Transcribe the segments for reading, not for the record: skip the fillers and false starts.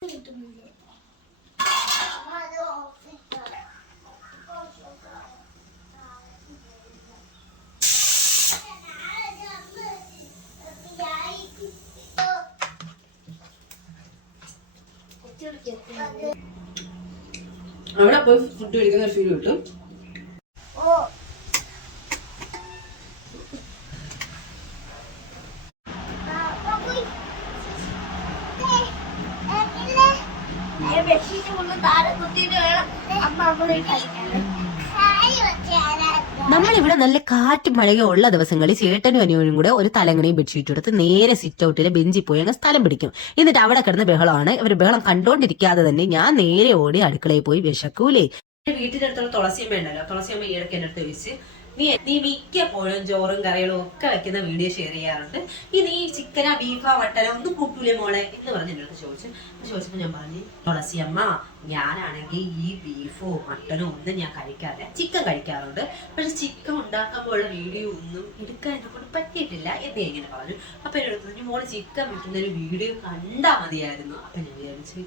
അവിടെ പോയി ഫുഡ് കഴിക്കുന്ന ഫീൽ കിട്ടും. നമ്മളിവിടെ നല്ല കാറ്റും മഴയോ ഉള്ള ദിവസങ്ങളിൽ ചേട്ടനും അനിയനും കൂടെ ഒരു തലങ്ങണയും ബെഡ്ഷീറ്റ് എടുത്ത് നേരെ സിറ്റ് ഔട്ടിലെ ബെഞ്ചിൽ പോയി അങ്ങ് സ്ഥലം പിടിക്കും. എന്നിട്ട് അവിടെ കിടന്ന് ബഹളമാണ്. ഇവർ ബഹളം കണ്ടോണ്ടിരിക്കാതെ തന്നെ ഞാൻ നേരെ ഓടി അടുക്കളയിൽ പോയി വിശക്കൂലേ. വീട്ടിന്റെ അടുത്തുള്ള തുളസിയമ്മ ഉണ്ടല്ലോ, തുളസിയമ്മ ഈ ഇടയ്ക്ക് എന്റെ അടുത്ത് ചോദിച്ച് നീ മിക്കപ്പോഴും ചോറും കറികളും ഒക്കെ വെക്കുന്ന വീഡിയോ ഷെയർ ചെയ്യാറുണ്ട്, നീ ചിക്കനാ ബീഫാ മട്ടനോ ഒന്നും കൂട്ടൂലേ മോളെ എന്ന് പറഞ്ഞ് എന്റെ അടുത്ത് ചോദിച്ചപ്പോ ഞാൻ പറഞ്ഞു, തുളസിയമ്മ ഞാനാണെങ്കിൽ ഈ ബീഫോ മട്ടനോ ഒന്നും ഞാൻ കഴിക്കാറില്ല, ചിക്കൻ കഴിക്കാറുണ്ട്. പക്ഷെ ചിക്കൻ ഉണ്ടാക്കുമ്പോഴുള്ള വീഡിയോ ഒന്നും എടുക്കാൻ എന്നെ കൊണ്ട് പറ്റിയിട്ടില്ല എന്ന് എങ്ങനെ പറഞ്ഞു. അപ്പൊ എന്റെ അടുത്ത് മോള് ചിക്കൻ വെക്കുന്ന ഒരു വീഡിയോ കണ്ടാ മതിയായിരുന്നു. അപ്പൊ ഞാൻ വിചാരിച്ചു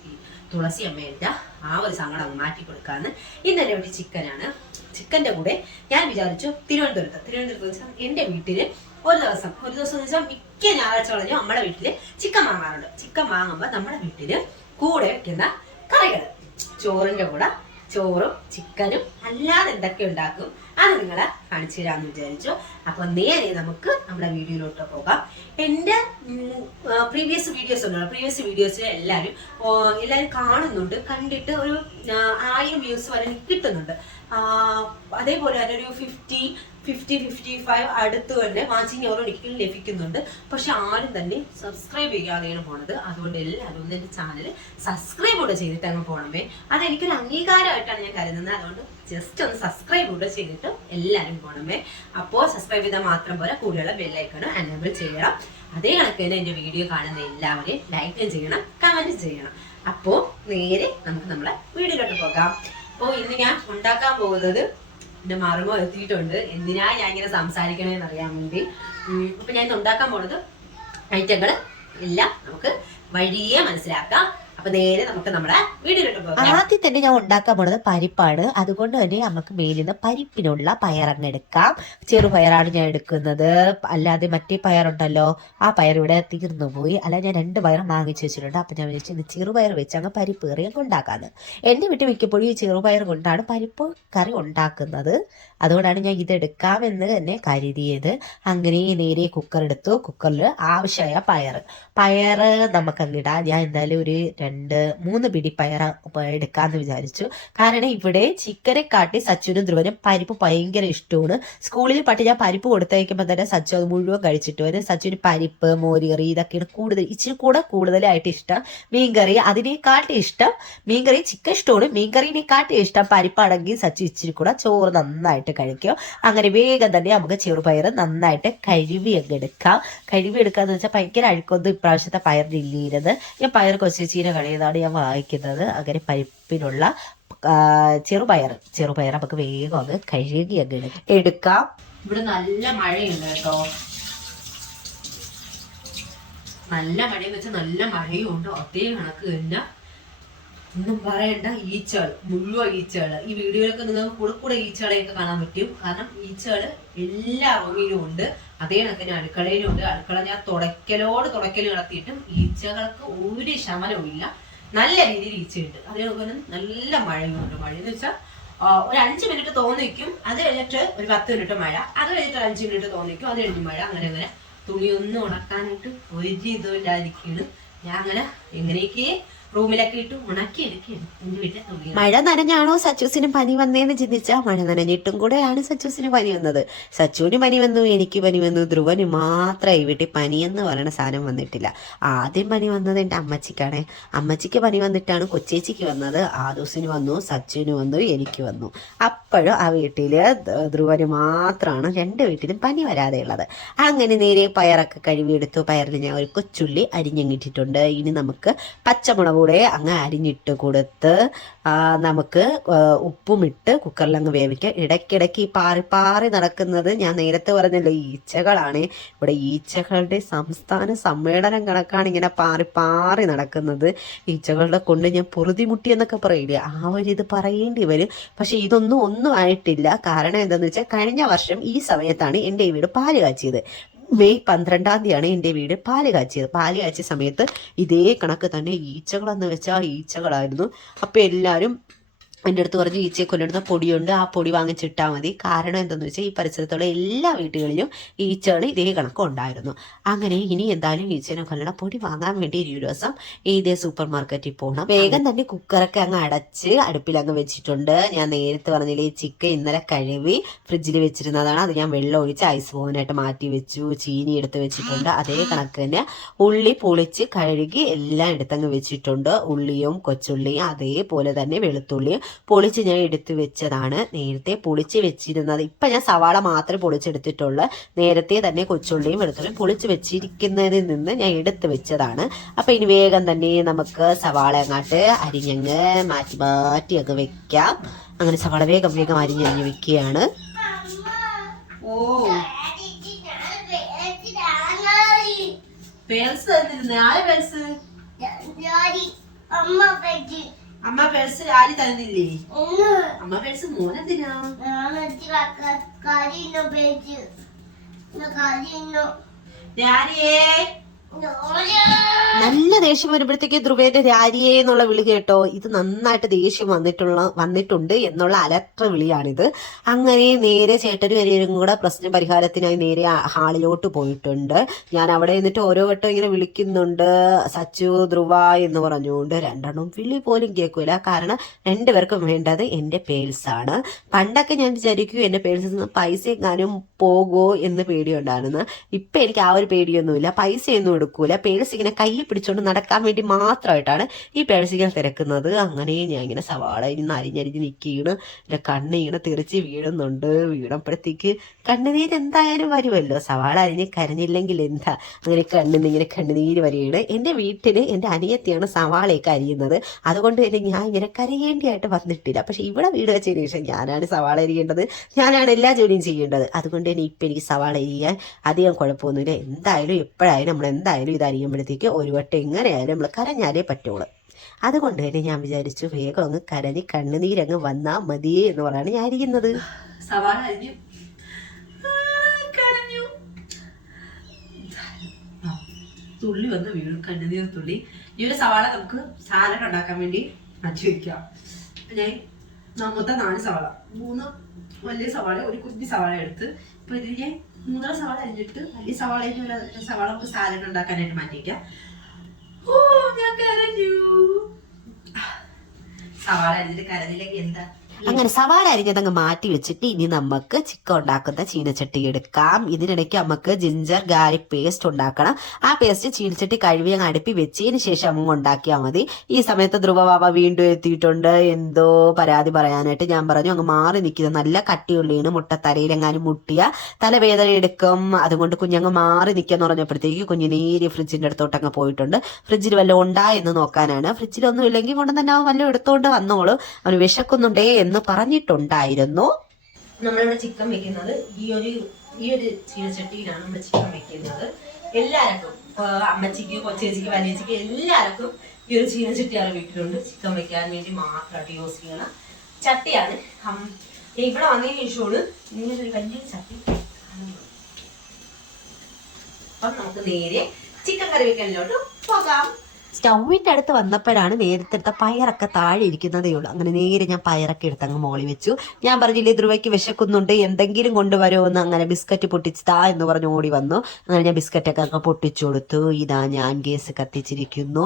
തുളസി അമ്മേന്റെ ആ ഒരു സങ്കടം അങ്ങ് മാറ്റി കൊടുക്കാന്ന്. ഇന്നെന്റെ വീട്ടിൽ ചിക്കനാണ്. ചിക്കന്റെ കൂടെ ഞാൻ വിചാരിച്ചു തിരുവനന്തപുരത്ത് വെച്ചാൽ എന്റെ വീട്ടില് ഒരു ദിവസം എന്ന് വെച്ചാൽ മിക്ക ഞായറാഴ്ചകളും നമ്മുടെ വീട്ടില് ചിക്കൻ വാങ്ങാറുണ്ട്. ചിക്കൻ വാങ്ങുമ്പോ നമ്മുടെ വീട്ടില് കൂടെ വെക്കുന്ന കറികൾ, ചോറിന്റെ കൂടെ ചോറും ചിക്കനും അല്ലാതെ എന്തൊക്കെ ഉണ്ടാക്കും അത് നിങ്ങളെ കാണിച്ചു തരാമെന്ന് വിചാരിച്ചു. അപ്പൊ നേരെ നമുക്ക് നമ്മുടെ വീഡിയോയിലോട്ട് പോകാം. എന്റെ പ്രീവിയസ് വീഡിയോസിൽ എല്ലാവരും കാണുന്നുണ്ട്, കണ്ടിട്ട് ഒരു 1000 വ്യൂസ് വരെ കിട്ടുന്നുണ്ട്. അതേപോലെ തന്നെ ഒരു 50-55 അടുത്ത് തന്നെ വാച്ചിങ് അവർ എനിക്ക് ലഭിക്കുന്നുണ്ട്. പക്ഷെ ആരും തന്നെ സബ്സ്ക്രൈബ് ചെയ്യാതെയാണ് പോണത്. അതുകൊണ്ട് എല്ലാവരും എന്റെ ചാനൽ സബ്സ്ക്രൈബ് കൂടെ ചെയ്തിട്ട് അങ്ങ് പോണമേ. അതെനിക്കൊരു അംഗീകാരമായിട്ടാണ് ഞാൻ കരുതുന്നത്. അതുകൊണ്ട് ജസ്റ്റ് ഒന്ന് സബ്സ്ക്രൈബ് കൂടെ ചെയ്തിട്ട് എല്ലാവരും പോണമേ. അപ്പോൾ സബ്സ്ക്രൈബ് ചെയ്താൽ മാത്രം പോരാ, കൂടെയുള്ള ബെല്ലൈക്കൺ എനേബിൾ ചെയ്യണം. അതേ കണക്ക് തന്നെ എന്റെ വീഡിയോ കാണുന്ന എല്ലാവരെയും ലൈക്കും ചെയ്യണം, കമന്റ് ചെയ്യണം. അപ്പോൾ നേരെ നമുക്ക് നമ്മളെ വീഡിയോയിലോട്ട് പോകാം. അപ്പോൾ ഇന്ന് ഞാൻ ഉണ്ടാക്കാൻ പോകുന്നത് എന്റെ മറുമോ എത്തിയിട്ടുണ്ട്. എന്തിനാ ഞാൻ ഇങ്ങനെ സംസാരിക്കണേന്ന് അറിയാൻ വേണ്ടി. അപ്പൊ ഞാൻ ഇന്ന് ഉണ്ടാക്കാൻ പോകുന്നത് ഐറ്റങ്ങൾ എല്ലാം നമുക്ക് വഴിയെ മനസ്സിലാക്കാം. അപ്പൊ നേരെ നമുക്ക് നമ്മുടെ വീഡിയോയിലോട്ട് പോകാം. ആദ്യം തന്നെ ഞാൻ ഉണ്ടാക്കാൻ പോണത് പരിപ്പാണ്. അതുകൊണ്ട് തന്നെ നമുക്ക് മേലിന്ന് പരിപ്പിനുള്ള പയറങ്ങ് എടുക്കാം. ചെറുപയറാണ് ഞാൻ എടുക്കുന്നത്, അല്ലാതെ മറ്റേ പയറുണ്ടല്ലോ ആ പയർ ഇവിടെ തീർന്നു പോയി. അല്ല, ഞാൻ 2 പയർ വാങ്ങിച്ചു വെച്ചിട്ടുണ്ട്. അപ്പൊ ഞാൻ വിളിച്ചു ഇത് ചെറുപയർ വെച്ച് അങ്ങ് പരിപ്പ് കറി അങ്ങ് ഉണ്ടാക്കാന്ന്. എന്റെ വീട്ടിൽ മിക്കപ്പോഴും ഈ ചെറുപയർ കൊണ്ടാണ് പരിപ്പ് കറി ഉണ്ടാക്കുന്നത്. അതുകൊണ്ടാണ് ഞാൻ ഇതെടുക്കാമെന്ന് തന്നെ കരുതിയത്. അങ്ങനെ നേരെ കുക്കർ എടുത്തു. കുക്കറിൽ ആവശ്യമായ പയറ് നമുക്കങ്ങിടാം. ഞാൻ എന്തായാലും ഒരു 2-3 പിടി പയർ എടുക്കാന്ന് വിചാരിച്ചു. കാരണം ഇവിടെ ചിക്കനെ കാട്ടി സച്ചുവിനും ധ്രുവനും പരിപ്പ് ഭയങ്കര ഇഷ്ടമാണ്. സ്കൂളിൽ പട്ടി ഞാൻ പരിപ്പ് കൊടുത്തയക്കുമ്പോൾ തന്നെ സച്ചു അത് മുഴുവൻ കഴിച്ചിട്ട് വരും. സച്ചുവിന് പരിപ്പ്, മോരുകറി ഇതൊക്കെയാണ് ഇച്ചിരി കൂടെ കൂടുതലായിട്ട് ഇഷ്ടം. മീൻകറി അതിനെക്കാട്ടി ഇഷ്ടം. മീൻകറി ചിക്കൻ ഇഷ്ടമാണ്, മീൻകറിനെക്കാട്ടി ഇഷ്ടം പരിപ്പാണെങ്കിൽ സച്ചു ഇച്ചിരി കൂടെ ചോറ് നന്നായിട്ട് കഴിക്കും. അങ്ങനെ വേഗം തന്നെ നമുക്ക് ചെറുപയർ നന്നായിട്ട് കഴുകി അങ്ങ് എടുക്കാം. കഴുകി എടുക്കാന്ന് വെച്ചാൽ ഭയങ്കര അഴുക്കൊന്നും ഇപ്രാവശ്യത്തെ പയറിനില്ലിരുന്നത്. ഞാൻ പയർ കൊച്ചിച്ചീന കളിയതാണ് ഞാൻ വാങ്ങിക്കുന്നത്. അങ്ങനെ പരിപ്പിനുള്ള ചെറുപയർ നമുക്ക് വേഗം അങ്ങ് കഴുകി അങ്ങ് എടുക്കാം. ഇവിടെ നല്ല മഴയുണ്ട് കേട്ടോ. നല്ല മഴയെന്ന് വെച്ചാൽ നല്ല മഴയും ഉണ്ട്. അതേ കണക്ക് തന്നെ ഒന്നും പറയണ്ട, മുഴുവൻ ഈച്ചകള്. ഈ വീഡിയോയിലൊക്കെ നിങ്ങൾക്ക് കൂടെ ഈച്ചകളെയൊക്കെ കാണാൻ പറ്റും. കാരണം ഈച്ചകള് എല്ലാ റൂമിലും ഉണ്ട്. അതേ കണക്കിന് അടുക്കളയിലും ഉണ്ട്. അടുക്കള ഞാൻ തുടക്കല് നടത്തിയിട്ടും ഈച്ചകൾക്ക് ഒരു ശമനവും ഇല്ല. നല്ല രീതിയിൽ ഈച്ചയുണ്ട്. അതേ കണക്ക് നല്ല മഴയുണ്ട്. മഴയെന്ന് വെച്ചാൽ ഒരു 5 മിനിറ്റ് തോന്നിക്കും, അത് കഴിഞ്ഞിട്ട് ഒരു 10 മിനിറ്റ് മഴ, അത് കഴിഞ്ഞിട്ട് 5 മിനിറ്റ് തോന്നിക്കും, അത് കഴിഞ്ഞ് മഴ. അങ്ങനെ തുണിയൊന്നും ഉണക്കാനായിട്ട് ഒരു ഇതും ഇല്ലാതിരിക്കുന്നു. ഞാൻ അങ്ങനെ എങ്ങനെയൊക്കെ റൂമിലൊക്കെ ഇട്ട് ഉണക്കി എടുക്കുകയാണ്. മഴ നനഞ്ഞാണോ സച്ചൂസിന് പനി വന്നേന്ന് ചിന്തിച്ചാൽ മഴ നനഞ്ഞിട്ടും കൂടെയാണ് സച്ചൂസിന് പനി വന്നത്. സച്ചുവിന് പനി വന്നു, എനിക്ക് പനി വന്നു, ധ്രുവന് മാത്രം ഈ വീട്ടിൽ പനിയെന്ന് പറയുന്ന സാധനം വന്നിട്ടില്ല. ആദ്യം പനി വന്നത് എൻ്റെ അമ്മച്ചിക്കാണ്. അമ്മച്ചിക്ക് പനി വന്നിട്ടാണ് കൊച്ചേച്ചിക്ക് വന്നത്. ആദൂസിന് വന്നു, സച്ചുവിന് വന്നു, എനിക്ക് വന്നു. അപ്പോഴും ആ വീട്ടില് ധ്രുവന് മാത്രമാണ് 2 വീട്ടിലും പനി വരാതെ ഉള്ളത്. അങ്ങനെ നേരെ പയറൊക്കെ കഴുകിയെടുത്തു. പയറിൽ ഞാൻ ഒരു കൊച്ചുള്ളി അരിഞ്ഞങ്ങിട്ടിട്ടുണ്ട്. ഇനി നമുക്ക് പച്ചമുളക് കൂടെ അങ്ങ് അരിഞ്ഞിട്ട് കൊടുത്ത് നമുക്ക് ഉപ്പുമിട്ട് കുക്കറിൽ അങ്ങ് വേവിക്കാം. ഇടയ്ക്കിടയ്ക്ക് ഈ പാറി പാറി നടക്കുന്നത് ഞാൻ നേരത്തെ പറഞ്ഞല്ലോ ഈച്ചകളാണ്. ഇവിടെ ഈച്ചകളുടെ സംസ്ഥാന സമ്മേളനം കണക്കാണ് ഇങ്ങനെ പാറി പാറി നടക്കുന്നത്. ഈച്ചകളുടെ കൊണ്ട് ഞാൻ പൊറുതിമുട്ടി എന്നൊക്കെ പറയില്ലേ, ആ ഒരു ഇത് പറയേണ്ടി വരും. പക്ഷെ ഒന്നും ആയിട്ടില്ല. കാരണം എന്താണെന്ന് വെച്ചാൽ കഴിഞ്ഞ വർഷം ഈ സമയത്താണ് എൻ്റെ ഈ വീട് പാല് കാച്ചിയത്. മെയ് 12-ാം തീയതിയാണ് എൻ്റെ വീട് പാല് കാച്ചിയത്. പാല് കാച്ചിയ സമയത്ത് ഇതേ കണക്ക് തന്നെ ഈച്ചകളെന്ന് വെച്ചാൽ ഈച്ചകളായിരുന്നു. അപ്പോൾ എല്ലാവരും എൻ്റെ അടുത്ത് പറഞ്ഞ് ഈച്ചയെ കൊല്ലുന്ന പൊടിയുണ്ട്, ആ പൊടി വാങ്ങിച്ചിട്ടാൽ മതി. കാരണം എന്താണെന്ന് വെച്ചാൽ ഈ പരിസരത്തുള്ള എല്ലാ വീട്ടുകളിലും ഈച്ചകൾ ഇതേ കണക്ക് ഉണ്ടായിരുന്നു. അങ്ങനെ ഇനി എന്തായാലും ഈച്ചനെ കൊല്ലണ പൊടി വാങ്ങാൻ വേണ്ടി ഒരു ദിവസം ഇതേ സൂപ്പർ മാർക്കറ്റിൽ പോകണം. വേഗം തന്നെ കുക്കറൊക്കെ അങ്ങ് അടച്ച് അടുപ്പിൽ അങ്ങ് വെച്ചിട്ടുണ്ട്. ഞാൻ നേരത്തെ പറഞ്ഞില്ലേ ചിക്കൻ ഇന്നലെ കഴുകി ഫ്രിഡ്ജിൽ വെച്ചിരുന്നതാണ്. അത് ഞാൻ വെള്ളം ഒഴിച്ച് ഐസ് പോകാനായിട്ട് മാറ്റി വെച്ചു. ചീനി എടുത്ത് വെച്ചിട്ടുണ്ട്. അതേ കണക്ക് തന്നെ ഉള്ളി പൊളിച്ച് കഴുകി എല്ലാം എടുത്തങ്ങ് വെച്ചിട്ടുണ്ട്. ഉള്ളിയും കൊച്ചുള്ളിയും അതേപോലെ തന്നെ വെളുത്തുള്ളിയും പൊളിച്ച് ഞാൻ എടുത്ത് വെച്ചതാണ്. നേരത്തെ പൊളിച്ച് വെച്ചിരുന്നത്, ഇപ്പം ഞാൻ സവാള മാത്രമേ പൊളിച്ചെടുത്തിട്ടുള്ളൂ. നേരത്തെ തന്നെ കൊച്ചുള്ളിയും വെളുത്തുള്ളിയും പൊളിച്ച് വെച്ചിരിക്കുന്നതിൽ നിന്ന് ഞാൻ എടുത്ത് വെച്ചതാണ്. അപ്പം ഇനി വേഗം തന്നെ നമുക്ക് സവാള അങ്ങോട്ട് അരിഞ്ഞങ്ങ് മാറ്റി മാറ്റി അങ്ങ് വെക്കാം. അങ്ങനെ സവാള വേഗം വേഗം അരിഞ്ഞരിഞ്ഞ് വെക്കുകയാണ്. ഓ അമ്മ പേഴ്സ് ആര് തരുന്നില്ലേ? അമ്മ പേഴ്സ് മോനെന്തിനാ? നല്ല ദേഷ്യം വരുമ്പോഴത്തേക്ക് ധ്രുവേന്റെ രാരിയെ എന്നുള്ള വിളി കേട്ടോ. ഇത് നന്നായിട്ട് ദേഷ്യം വന്നിട്ടുണ്ട് എന്നുള്ള അലർട്ട് വിളിയാണിത്. അങ്ങനെ നേരെ ചേട്ടനും അരിയരും കൂടെ പ്രശ്ന പരിഹാരത്തിനായി നേരെ ഹാളിലോട്ട് പോയിട്ടുണ്ട്. ഞാൻ അവിടെ നിന്നിട്ട് ഓരോ വട്ടം ഇങ്ങനെ വിളിക്കുന്നുണ്ട്, സച്ചു ധ്രുവ എന്ന് പറഞ്ഞുകൊണ്ട്. രണ്ടെണ്ണം വിളി പോലും കേൾക്കൂല. കാരണം രണ്ടുപേർക്കും വേണ്ടത് എൻ്റെ പേഴ്സാണ്. പണ്ടൊക്കെ ഞാൻ വിചാരിക്കും എൻ്റെ പേഴ്സിൽ നിന്ന് പൈസ എങ്ങാനും പോകുമോ എന്ന് പേടിയുണ്ടായിരുന്നു. ഇപ്പം എനിക്ക് ആ ഒരു പേടിയൊന്നുമില്ല. പൈസയൊന്നും എടുക്കൂല. പേഴ്സ് ഇങ്ങനെ കൈ പിടിച്ചുകൊണ്ട് നടക്കാൻ വേണ്ടി മാത്രമായിട്ടാണ് ഈ പേഴ്സ് ഇങ്ങനെ തിരക്കുന്നത്. അങ്ങനെ ഞാൻ ഇങ്ങനെ സവാള ഇരുന്ന് അരിഞ്ഞരിഞ്ഞ് നിൽക്കുകയാണ്. എൻ്റെ കണ്ണ് ഇങ്ങനെ തെറിച്ച് വീഴുന്നുണ്ട്. വീണപ്പോഴത്തേക്ക് കണ്ണുനീര് എന്തായാലും വരുമല്ലോ. സവാള അരിഞ്ഞ് കരഞ്ഞില്ലെങ്കിൽ എന്താ, അങ്ങനെ ഇങ്ങനെ കണ്ണുനീര് വരികയാണ്. എൻ്റെ വീട്ടിൽ എൻ്റെ അനിയത്തിയാണ് സവാളയൊക്കെ അരിയുന്നത്. അതുകൊണ്ട് തന്നെ ഞാൻ ഇങ്ങനെ കരയേണ്ടിയായിട്ട് വന്നിട്ടില്ല. പക്ഷെ ഇവിടെ വീട് വെച്ചതിന് ശേഷം ഞാനാണ് സവാള അരിയേണ്ടത്, ഞാനാണ് എല്ലാ ജോലിയും ചെയ്യേണ്ടത്. അതുകൊണ്ട് തന്നെ ഇപ്പം എനിക്ക് സവാള അരിയാൻ അധികം കുഴപ്പമൊന്നുമില്ല. എന്തായാലും എപ്പോഴായാലും നമ്മൾ എന്തായാലും ഇത് അരിയുമ്പോഴത്തേക്ക് ഒരു വട്ടം എങ്ങനെയായാലും നമ്മൾ കരഞ്ഞാലേ പറ്റുള്ളൂ. അതുകൊണ്ട് തന്നെ ഞാൻ വിചാരിച്ചു വേഗം അങ്ങ് കരഞ്ഞ് കണ്ണുനീരങ്ങ് വന്നാൽ മതിയേ എന്ന് പറഞ്ഞാണ് ഞാൻ അരിയുന്നത്. സവാള അരിഞ്ഞു കരഞ്ഞു, തുള്ളി വന്ന് വീഴും, കണ്ണുനീർ തുള്ളി. ഈ ഒരു സവാള നമുക്ക് സാലഡ് ഉണ്ടാക്കാൻ വേണ്ടി മാറ്റി വയ്ക്കാം. ഞാൻ മൊത്തം 4 സവാള, 3 വലിയ സവാള, ഒരു കുഞ്ഞി സവാള എടുത്ത് ഇപ്പൊ ഇതിൽ ഞാൻ 3 സവാള അരിഞ്ഞിട്ട് വലിയ സവാള നമുക്ക് സാലഡ് ഉണ്ടാക്കാനായിട്ട് മാറ്റിക്കാം. ഓ ഞാൻ കരഞ്ഞു. സവാള അരിഞ്ഞിട്ട് കരഞ്ഞില്ലെങ്കിൽ എന്താ. അങ്ങനെ സവാള അരിഞ്ഞതങ്ങ് മാറ്റി വെച്ചിട്ട് ഇനി നമുക്ക് ചിക്കൻ ഉണ്ടാക്കുന്ന ചീനച്ചട്ടി എടുക്കാം. ഇതിനിടയ്ക്ക് നമുക്ക് ജിഞ്ചർ ഗാർലിക് പേസ്റ്റ് ഉണ്ടാക്കണം. ആ പേസ്റ്റ് ചീനച്ചട്ടി കഴുകി അങ്ങ് അടുപ്പി വെച്ചതിന് ശേഷം അങ്ങ് ഉണ്ടാക്കിയാൽ മതി. ഈ സമയത്ത് ധ്രുവബാബ വീണ്ടും എത്തിയിട്ടുണ്ട് എന്തോ പരാതി പറയാനായിട്ട്. ഞാൻ പറഞ്ഞു അങ്ങ് മാറി നിൽക്കുന്നത്, നല്ല കട്ടിയുള്ളിയാണ്, മുട്ടത്തലയിലെങ്ങാനും മുട്ടിയ തലവേദന എടുക്കും, അതുകൊണ്ട് കുഞ്ഞങ്ങ് മാറി നിൽക്കാന്ന് പറഞ്ഞപ്പോഴത്തേക്ക് കുഞ്ഞ് നേരി ഫ്രിഡ്ജിന്റെ അടുത്തോട്ടങ്ങ് പോയിട്ടുണ്ട്. ഫ്രിഡ്ജിൽ വല്ലതും ഉണ്ടാ എന്ന് നോക്കാനാണ്. ഫ്രിഡ്ജിലൊന്നും ഇല്ലെങ്കിൽ കൊണ്ട് തന്നെ അവൻ വല്ലതും എടുത്തോണ്ട് വന്നോളൂ, അവന് വിശക്കുന്നുണ്ടേ എന്ന് പറഞ്ഞിട്ടുണ്ടായിരുന്നു. നമ്മളിവിടെ ചിക്കൻ വെക്കുന്നത് ഈ ഒരു ചീനച്ചട്ടിയിലാണ് നമ്മൾ ചിക്കൻ വെക്കുന്നത്. എല്ലാവർക്കും, അമ്മച്ചിക്ക്, കൊച്ചേച്ചിക്ക്, വലിയച്ചിക്ക് എല്ലാവർക്കും ഈ ഒരു ചീനച്ചട്ടിയാണ് വീട്ടിലുണ്ട്. ചിക്കൻ വെക്കാൻ വേണ്ടി മാത്രമായിട്ട് യൂസ് ചെയ്യണ ചട്ടിയാണ്. ഇവിടെ വന്നതിന് ശേഷമാണ് ഇങ്ങനൊരു വലിയ ചട്ടി. അപ്പം നമുക്ക് നേരെ ചിക്കൻ കറി വെക്കാനിലോട്ട് പോകാം. സ്റ്റൗവിൻ്റെ അടുത്ത് വന്നപ്പോഴാണ് നേരത്തെ എടുത്ത പയറൊക്കെ താഴെ ഇരിക്കുന്നതേ ഉള്ളൂ. അങ്ങനെ നേരെ ഞാൻ പയറൊക്കെ എടുത്ത് അങ്ങ് മോളി വെച്ചു. ഞാൻ പറഞ്ഞില്ലേ ധ്രുവയ്ക്ക് വിശക്കുന്നുണ്ട്, എന്തെങ്കിലും കൊണ്ടുവരുമെന്ന്. അങ്ങനെ ബിസ്ക്കറ്റ് പൊട്ടിച്ചതാ എന്ന് പറഞ്ഞ് ഓടി വന്നു. അങ്ങനെ ഞാൻ ബിസ്ക്കറ്റൊക്കെ അങ്ങ് പൊട്ടിച്ചു കൊടുത്തു. ഇതാ ഞാൻ ഗ്യാസ് കത്തിച്ചിരിക്കുന്നു.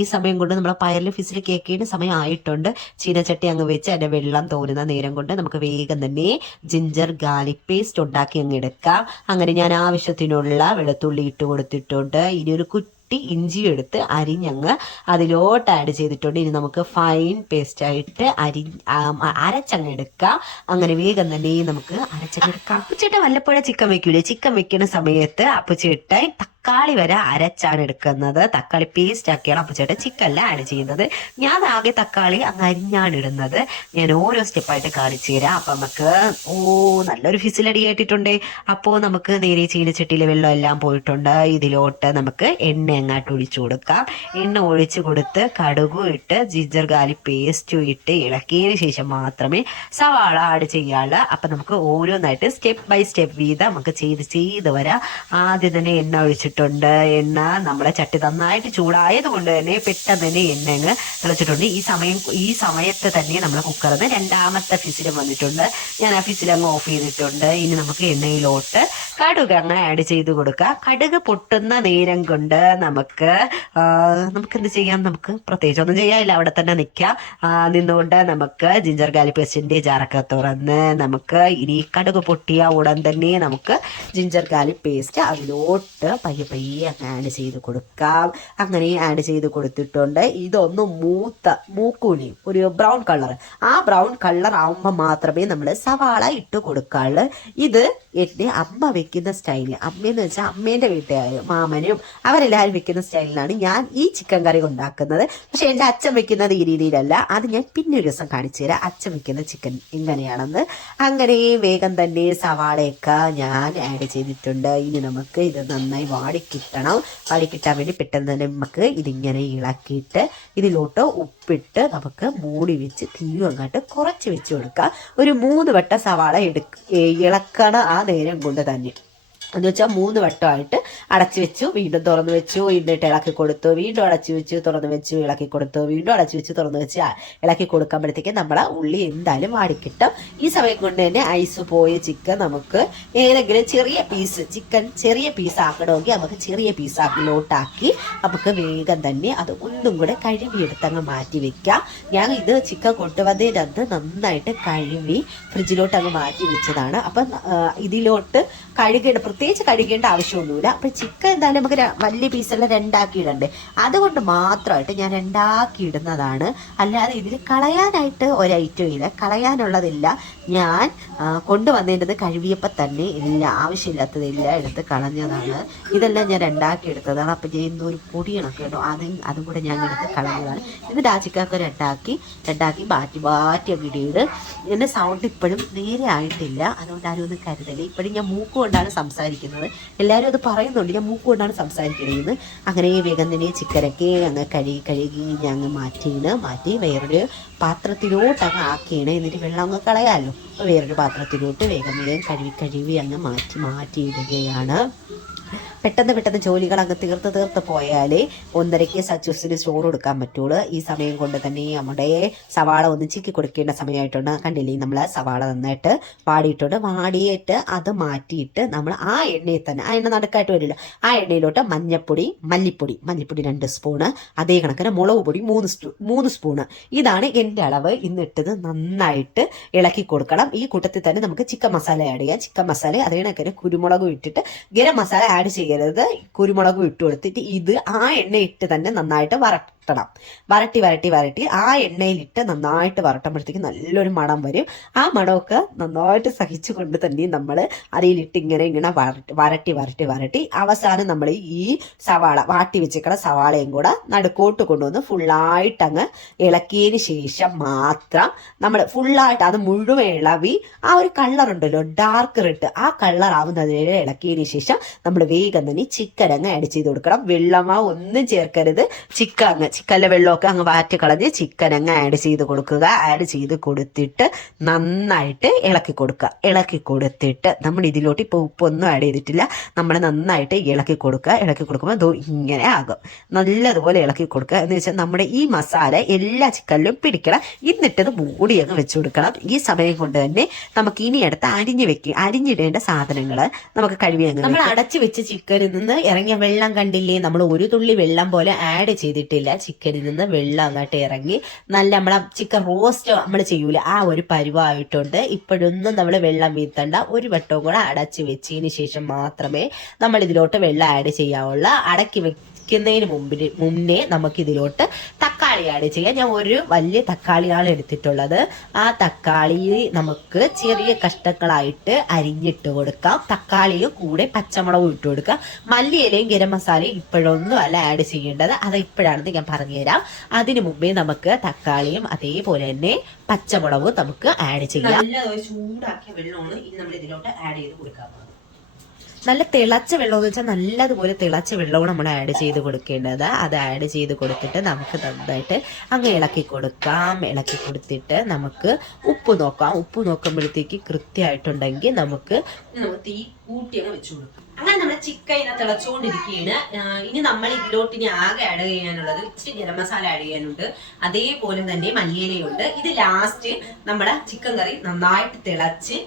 ഈ സമയം കൊണ്ട് നമ്മളെ പയറിൽ ഫിസിൽ കേൾക്കേണ്ട സമയം ആയിട്ടുണ്ട്. ചീനച്ചട്ടി അങ്ങ് വെച്ച് അതിൻ്റെ വെള്ളം തോരുന്ന നേരം കൊണ്ട് നമുക്ക് വേഗം തന്നെ ജിഞ്ചർ ഗാർലിക് പേസ്റ്റ് ഉണ്ടാക്കി അങ്ങ് എടുക്കാം. അങ്ങനെ ഞാൻ ആവശ്യത്തിനുള്ള വെളുത്തുള്ളി ഇട്ട് കൊടുത്തിട്ടുണ്ട്. ഇനി ഒരു കട്ടി ഇഞ്ചി എടുത്ത് അരിഞ്ഞങ്ങ് അതിലോട്ട് ആഡ് ചെയ്തിട്ടുണ്ട്. ഇനി നമുക്ക് ഫൈൻ പേസ്റ്റ് ആയിട്ട് അരച്ചങ്ങ് എടുക്കാം. അങ്ങനെ വേഗം തന്നെ നമുക്ക് അരച്ചങ്ങ് എടുക്കാം. അപ്പുച്ചേട്ട വല്ലപ്പോഴും ചിക്കൻ വെക്കൂലേ? ചിക്കൻ വെക്കുന്ന സമയത്ത് അപ്പുച്ചേട്ട തക്കാളി വരെ അരച്ചാണ് എടുക്കുന്നത്. തക്കാളി പേസ്റ്റ് ആക്കിയാണ് അപ്പുച്ചേട്ടൻ ചിക്കനിൽ ആഡ് ചെയ്യുന്നത്. ഞാൻ ആകെ തക്കാളി അങ്ങ് അരിഞ്ഞാണ് ഇടുന്നത്. ഞാൻ ഓരോ സ്റ്റെപ്പായിട്ട് കാണിച്ചു തരാം. അപ്പൊ നമുക്ക് നല്ലൊരു ഫിസിലടി കേട്ടിട്ടുണ്ട്. അപ്പോൾ നമുക്ക് നേരെ ചീനച്ചട്ടിയിലെ വെള്ളം എല്ലാം പോയിട്ടുണ്ട്. ഇതിലോട്ട് നമുക്ക് എണ്ണ അങ്ങോട്ട് ഒഴിച്ചു കൊടുക്കാം. എണ്ണ ഒഴിച്ചു കൊടുത്ത് കടുകും ഇട്ട് ജിഞ്ചർ ഗാർലിക് പേസ്റ്റും ഇട്ട് ഇളക്കിയതിന് ശേഷം മാത്രമേ സവാള ആഡ് ചെയ്യാറുള്ളൂ. അപ്പൊ നമുക്ക് ഓരോന്നായിട്ട് സ്റ്റെപ്പ് ബൈ സ്റ്റെപ്പ് വീതം നമുക്ക് ചെയ്ത് വരാം. ആദ്യം തന്നെ എണ്ണ ഒഴിച്ചിട്ടുണ്ട്. എണ്ണ നമ്മളെ ചട്ടി നന്നായിട്ട് ചൂടായത് കൊണ്ട് തന്നെ പെട്ടെന്ന് തന്നെ എണ്ണ അങ്ങ് തിളച്ചിട്ടുണ്ട്. ഈ സമയത്ത് തന്നെ നമ്മൾ കുക്കറിന് രണ്ടാമത്തെ ഫിസിലും വന്നിട്ടുണ്ട്. ഞാൻ ആ ഫിസിൽ അങ്ങ് ഓഫ് ചെയ്തിട്ടുണ്ട്. ഇനി നമുക്ക് എണ്ണയിലോട്ട് കടുക് അങ്ങ് ആഡ് ചെയ്ത് കൊടുക്കാം. കടുക് പൊട്ടുന്ന നേരം കൊണ്ട് നമുക്ക് എന്ത് ചെയ്യാം? നമുക്ക് പ്രത്യേകിച്ച് ഒന്നും ചെയ്യാനില്ല, അവിടെ തന്നെ നിൽക്കാം. നിന്നുകൊണ്ട് നമുക്ക് ജിഞ്ചർ ഗാർലിക് പേസ്റ്റിന്റെ ജാറൊക്കെ തുറന്ന് നമുക്ക് ഇനി കടുക് പൊട്ടിയ ഉടൻ തന്നെ നമുക്ക് ജിഞ്ചർ ഗാർലിക് പേസ്റ്റ് അതിലോട്ട് പയ്യെ അങ്ങ് ആഡ് ചെയ്ത് കൊടുക്കാം. അങ്ങനെ ആഡ് ചെയ്ത് കൊടുത്തിട്ടുണ്ട്. ഇതൊന്ന് മൂക്കൂലി ഒരു ബ്രൗൺ കളർ, ആ ബ്രൗൺ കളർ ആവുമ്പോൾ മാത്രമേ നമ്മൾ സവാള ഇട്ട് കൊടുക്കാറുള്ളൂ. ഇത് എൻ്റെ അമ്മ വെക്കുന്ന സ്റ്റൈല്. അമ്മയെന്ന് വെച്ചാൽ അമ്മേൻ്റെ വീട്ടുകാരും മാമനും അവരെല്ലാവരും വെക്കുന്ന സ്റ്റൈലിലാണ് ഞാൻ ഈ ചിക്കൻ കറി ഉണ്ടാക്കുന്നത്. പക്ഷെ എൻ്റെ അച്ഛൻ വെക്കുന്നത് ഈ രീതിയിലല്ല. അത് ഞാൻ പിന്നെ ഒരു ദിവസം കാണിച്ചു തരാം അച്ഛൻ വെക്കുന്ന ചിക്കൻ എങ്ങനെയാണെന്ന്. അങ്ങനെ വേഗം തന്നെ സവാളയൊക്കെ ഞാൻ ആഡ് ചെയ്തിട്ടുണ്ട്. ഇനി നമുക്ക് ഇത് നന്നായി വാടിക്കിട്ടാൻ വേണ്ടി പെട്ടെന്ന് തന്നെ നമുക്ക് ഇതിങ്ങനെ ഇളക്കിയിട്ട് ഇതിലോട്ട് ഉപ്പിട്ട് നമുക്ക് മൂടി വെച്ച് തീയും അങ്ങോട്ട് കുറച്ച് വെച്ച് കൊടുക്കാം. ഒരു 3 വട്ടം സവാള ഇളക്കണ ആ നേരം കൊണ്ട് തന്നെ എന്ന് വെച്ചാൽ 3 വട്ടമായിട്ട് അടച്ചു വെച്ചു, വീണ്ടും തുറന്നു വെച്ചു, എന്നിട്ട് ഇളക്കി കൊടുത്തു, വീണ്ടും അടച്ചു വെച്ചു, തുറന്നു വെച്ചു, ഇളക്കി കൊടുത്തു, വീണ്ടും അടച്ചു വെച്ച് തുറന്നു വെച്ച് ഇളക്കി കൊടുക്കുമ്പോഴത്തേക്ക് നമ്മളെ ഉള്ളി എന്തായാലും വാടിക്കിട്ടും. ഈ സമയം കൊണ്ട് തന്നെ ഐസ് പോയ ചിക്കൻ നമുക്ക് ഏതെങ്കിലും ചെറിയ പീസ് ചിക്കൻ ചെറിയ പീസ് ആക്കണമെങ്കിൽ നമുക്ക് ചെറിയ പീസാക്കിലോട്ടാക്കി നമുക്ക് വേഗം തന്നെ അത് ഒന്നും കൂടെ കഴുകിയെടുത്തങ്ങ് മാറ്റി വെക്കാം. ഞാൻ ഇത് ചിക്കൻ കൊണ്ടുവന്നതിനകത്ത് നന്നായിട്ട് കഴുകി ഫ്രിഡ്ജിലോട്ട് അങ്ങ് മാറ്റി വെച്ചതാണ്. അപ്പം ഇതിലോട്ട് പ്രത്യേകിച്ച് കഴുകേണ്ട ആവശ്യമൊന്നുമില്ല. അപ്പം ചിക്കൻ എന്തായാലും നമുക്ക് വലിയ പീസെല്ലാം 2 ആക്കി ഇടണ്ടേ, അതുകൊണ്ട് മാത്രമായിട്ട് ഞാൻ 2 ആക്കി ഇടുന്നതാണ്. അല്ലാതെ ഇതിൽ കളയാനായിട്ട് ഒരൈറ്റവും ഇല്ല, കളയാനുള്ളതില്ല. ഞാൻ കൊണ്ടുവന്നേണ്ടത് കഴുകിയപ്പോൾ തന്നെ ഇല്ല, ആവശ്യമില്ലാത്തതില്ല, എടുത്ത് കളഞ്ഞതാണ്. ഇതെല്ലാം ഞാൻ 2 ആക്കി എടുത്തതാണ്. അപ്പം ഞാൻ ഇന്നൊരു പൊടി കണക്ക് കേട്ടോ, അതും കൂടെ ഞാൻ എടുത്ത് കളഞ്ഞതാണ്. എന്നിട്ട് ആ ചിക്കനൊക്കെ 2 ആക്കി മാറ്റി ഇടിയിട്ട് എൻ്റെ സൗണ്ട് ഇപ്പോഴും നേരെ ആയിട്ടില്ല. അതുകൊണ്ട് ആരും ഒന്ന് കരുതല്. ഇപ്പോഴും ഞാൻ മൂക്കുകൊണ്ടാണ് സംസാരിക്കുന്നത്. എല്ലാവരും അത് പറയുന്നുണ്ട്, ഞാൻ മൂക്കുകൊണ്ടാണ് സംസാരിക്കുന്നത്. അങ്ങനെ വേഗം തന്നെ ചിക്കനൊക്കെ അങ്ങ് കഴുകി ഞാൻ മാറ്റി വേറൊരു പാത്രത്തിലോട്ട് അങ്ങ് ആക്കിയാണ്. എന്നിട്ട് വെള്ളം അങ്ങ് കളയാമല്ലോ. വേറൊരു പാത്രത്തിലോട്ട് വേഗം കഴുകി അങ്ങ് മാറ്റിയിടുകയാണ്. പെട്ടെന്ന് ജോലികൾ അങ്ങ് തീർത്ത് പോയാലേ 1:30 സച്ചൂസിന് ചോറ് കൊടുക്കാൻ പറ്റുള്ളൂ. ഈ സമയം കൊണ്ട് തന്നെ നമ്മുടെ സവാള ഒന്ന് ചിക്കി കൊടുക്കേണ്ട സമയമായിട്ടുണ്ട്. കണ്ടില്ലേ, നമ്മൾ സവാള നന്നായിട്ട് വാടിയിട്ട് അത് മാറ്റിയിട്ട് നമ്മൾ ആ എണ്ണയിൽ തന്നെ, ആ എണ്ണ നടുക്കായിട്ട് വരില്ല, ആ എണ്ണയിലോട്ട് മഞ്ഞപ്പൊടി മല്ലിപ്പൊടി 2 സ്പൂണ്, അതേ കണക്കിന് മുളക് പൊടി 3 സ്പൂണ്. ഇതാണ് എൻ്റെ അളവ്. ഇന്നിട്ടത് നന്നായിട്ട് ഇളക്കി കൊടുക്കണം. ഈ കൂട്ടത്തിൽ തന്നെ നമുക്ക് ചിക്കൻ മസാല ആഡ് ചെയ്യാം. ചിക്കൻ മസാല അതേ കണക്കിന് കുരുമുളകും ഇട്ടിട്ട്, ഗരം മസാല ആഡ് ചെയ്യരുത്, കുരുമുളകും ഇട്ട് കൊടുത്തിട്ട് ഇത് ആ എണ്ണ ഇട്ട് തന്നെ നന്നായിട്ട് വരട്ടി ആ എണ്ണയിലിട്ട് നന്നായിട്ട് വരട്ടുമ്പോഴത്തേക്ക് നല്ലൊരു മണം വരും. ആ മണമൊക്കെ നന്നായിട്ട് സഹിച്ചു കൊണ്ട് തന്നെ നമ്മൾ അതിലിട്ട് ഇങ്ങനെ വരട്ടി അവസാനം നമ്മൾ ഈ സവാള വാട്ടി വെച്ചിരിക്കണ സവാളയും കൂടെ നടുക്കോട്ട് കൊണ്ടുവന്ന് ഫുള്ളായിട്ട് അങ്ങ് ഇളക്കിയതിന് ശേഷം മാത്രം നമ്മൾ ഫുള്ളായിട്ട് അത് മുഴുവൻ ഇളവി ആ ഒരു കളറുണ്ടല്ലോ ഡാർക്ക് റെഡ്, ആ കളർ ആവുന്നതിന് ഇളക്കിയതിന് ശേഷം നമ്മൾ വേഗം തന്നെ ചിക്കൻ അങ്ങ് ആഡ് ചെയ്ത് കൊടുക്കണം. വെള്ളമാ ഒന്നും ചേർക്കരുത്. ചിക്കനിലെ വെള്ളമൊക്കെ അങ്ങ് വാറ്റി കളഞ്ഞ് ചിക്കൻ അങ്ങ് ആഡ് ചെയ്ത് കൊടുക്കുക. ആഡ് ചെയ്ത് കൊടുത്തിട്ട് നന്നായിട്ട് ഇളക്കി കൊടുത്തിട്ട് നമ്മൾ ഇതിലോട്ട് ഇപ്പോൾ ഉപ്പൊന്നും ആഡ് ചെയ്തിട്ടില്ല. നമ്മൾ നന്നായിട്ട് ഇളക്കി കൊടുക്കുമ്പോൾ ഇങ്ങനെ ആകും. നല്ലതുപോലെ ഇളക്കി കൊടുക്കുക. എന്ന് വെച്ചാൽ നമ്മുടെ ഈ മസാല എല്ലാ ചിക്കനിലും പിടിക്കണം. എന്നിട്ടത് മൂടി അങ്ങ് വെച്ച് കൊടുക്കണം. ഈ സമയം കൊണ്ട് തന്നെ നമുക്ക് ഇനി അടുത്ത് അരിഞ്ഞിടേണ്ട സാധനങ്ങൾ നമുക്ക് നമ്മൾ അടച്ചു വെച്ച് ചിക്കനിൽ നിന്ന് ഇറങ്ങിയ വെള്ളം കണ്ടില്ലേ, നമ്മൾ ഒരു തുള്ളി വെള്ളം പോലെ ആഡ് ചെയ്തിട്ടില്ല. ചിക്കനിൽ നിന്ന് വെള്ളം അങ്ങോട്ട് ഇറങ്ങി നല്ല നമ്മളെ ചിക്കൻ റോസ്റ്റ് നമ്മൾ ചെയ്യൂല ആ ഒരു പരുവായിട്ടുണ്ട്. ഇപ്പോഴൊന്നും നമ്മൾ വെള്ളം വീഴ്ത്തണ്ട. ഒരു വട്ടവും കൂടെ അടച്ചു വെച്ചതിന് ശേഷം മാത്രമേ നമ്മൾ ഇതിലോട്ട് വെള്ളം ആഡ് ചെയ്യാവുള്ളൂ. ഒഴിക്കുന്നതിന് മുന്നേ നമുക്ക് ഇതിലോട്ട് തക്കാളി ആഡ് ചെയ്യാം. ഞാൻ ഒരു വലിയ തക്കാളിയാണ് എടുത്തിട്ടുള്ളത്. ആ തക്കാളി നമുക്ക് ചെറിയ കഷ്ണങ്ങളായിട്ട് അരിഞ്ഞിട്ട് കൊടുക്കാം. തക്കാളിയും കൂടെ പച്ചമുളകും ഇട്ട് കൊടുക്കാം. മല്ലിയിലയും ഗരം മസാലയും ഇപ്പോഴൊന്നും അല്ല ആഡ് ചെയ്യേണ്ടത്, അത് ഇപ്പോഴാണെന്ന് ഞാൻ പറഞ്ഞുതരാം. അതിനു മുമ്പേ നമുക്ക് തക്കാളിയും അതേപോലെ തന്നെ പച്ചമുളകും നമുക്ക് ആഡ് ചെയ്യാം. നല്ലതൊരു ചൂടാക്കിയ വെള്ളമാണ് ഇനി നമ്മൾ ഇതിലോട്ട് ആഡ് ചെയ്ത് കൊടുക്കാൻ. നല്ല തിളച്ച വെള്ളം എന്ന് വെച്ചാൽ നല്ലതുപോലെ തിളച്ച വെള്ളവും നമ്മൾ ആഡ് ചെയ്ത് കൊടുക്കേണ്ടത്. അത് ആഡ് ചെയ്ത് കൊടുത്തിട്ട് നമുക്ക് നന്നായിട്ട് അങ്ങ് ഇളക്കി കൊടുക്കാം. ഇളക്കി കൊടുത്തിട്ട് നമുക്ക് ഉപ്പ് നോക്കാം. ഉപ്പ് നോക്കുമ്പോഴത്തേക്ക് കൃത്യമായിട്ടുണ്ടെങ്കിൽ നമുക്ക് തീ കൂട്ടി അങ്ങ് വെച്ചു കൊടുക്കാം. അങ്ങനെ നമ്മുടെ ചിക്കൻ ഇങ്ങനെ തിളച്ചുകൊണ്ടിരിക്കുകയാണ്. ഇനി നമ്മൾ ഇതിലോട്ട് ഇനി ആകെ ആഡ് ചെയ്യാനുള്ളത് ഇച്ചിരി ഗരം മസാല ആഡ് ചെയ്യാനുണ്ട്, അതേപോലെ തന്നെ മല്ലിയിലയുണ്ട്. ഇത് ലാസ്റ്റ് നമ്മുടെ ചിക്കൻ കറി നന്നായിട്ട് തിളച്ച്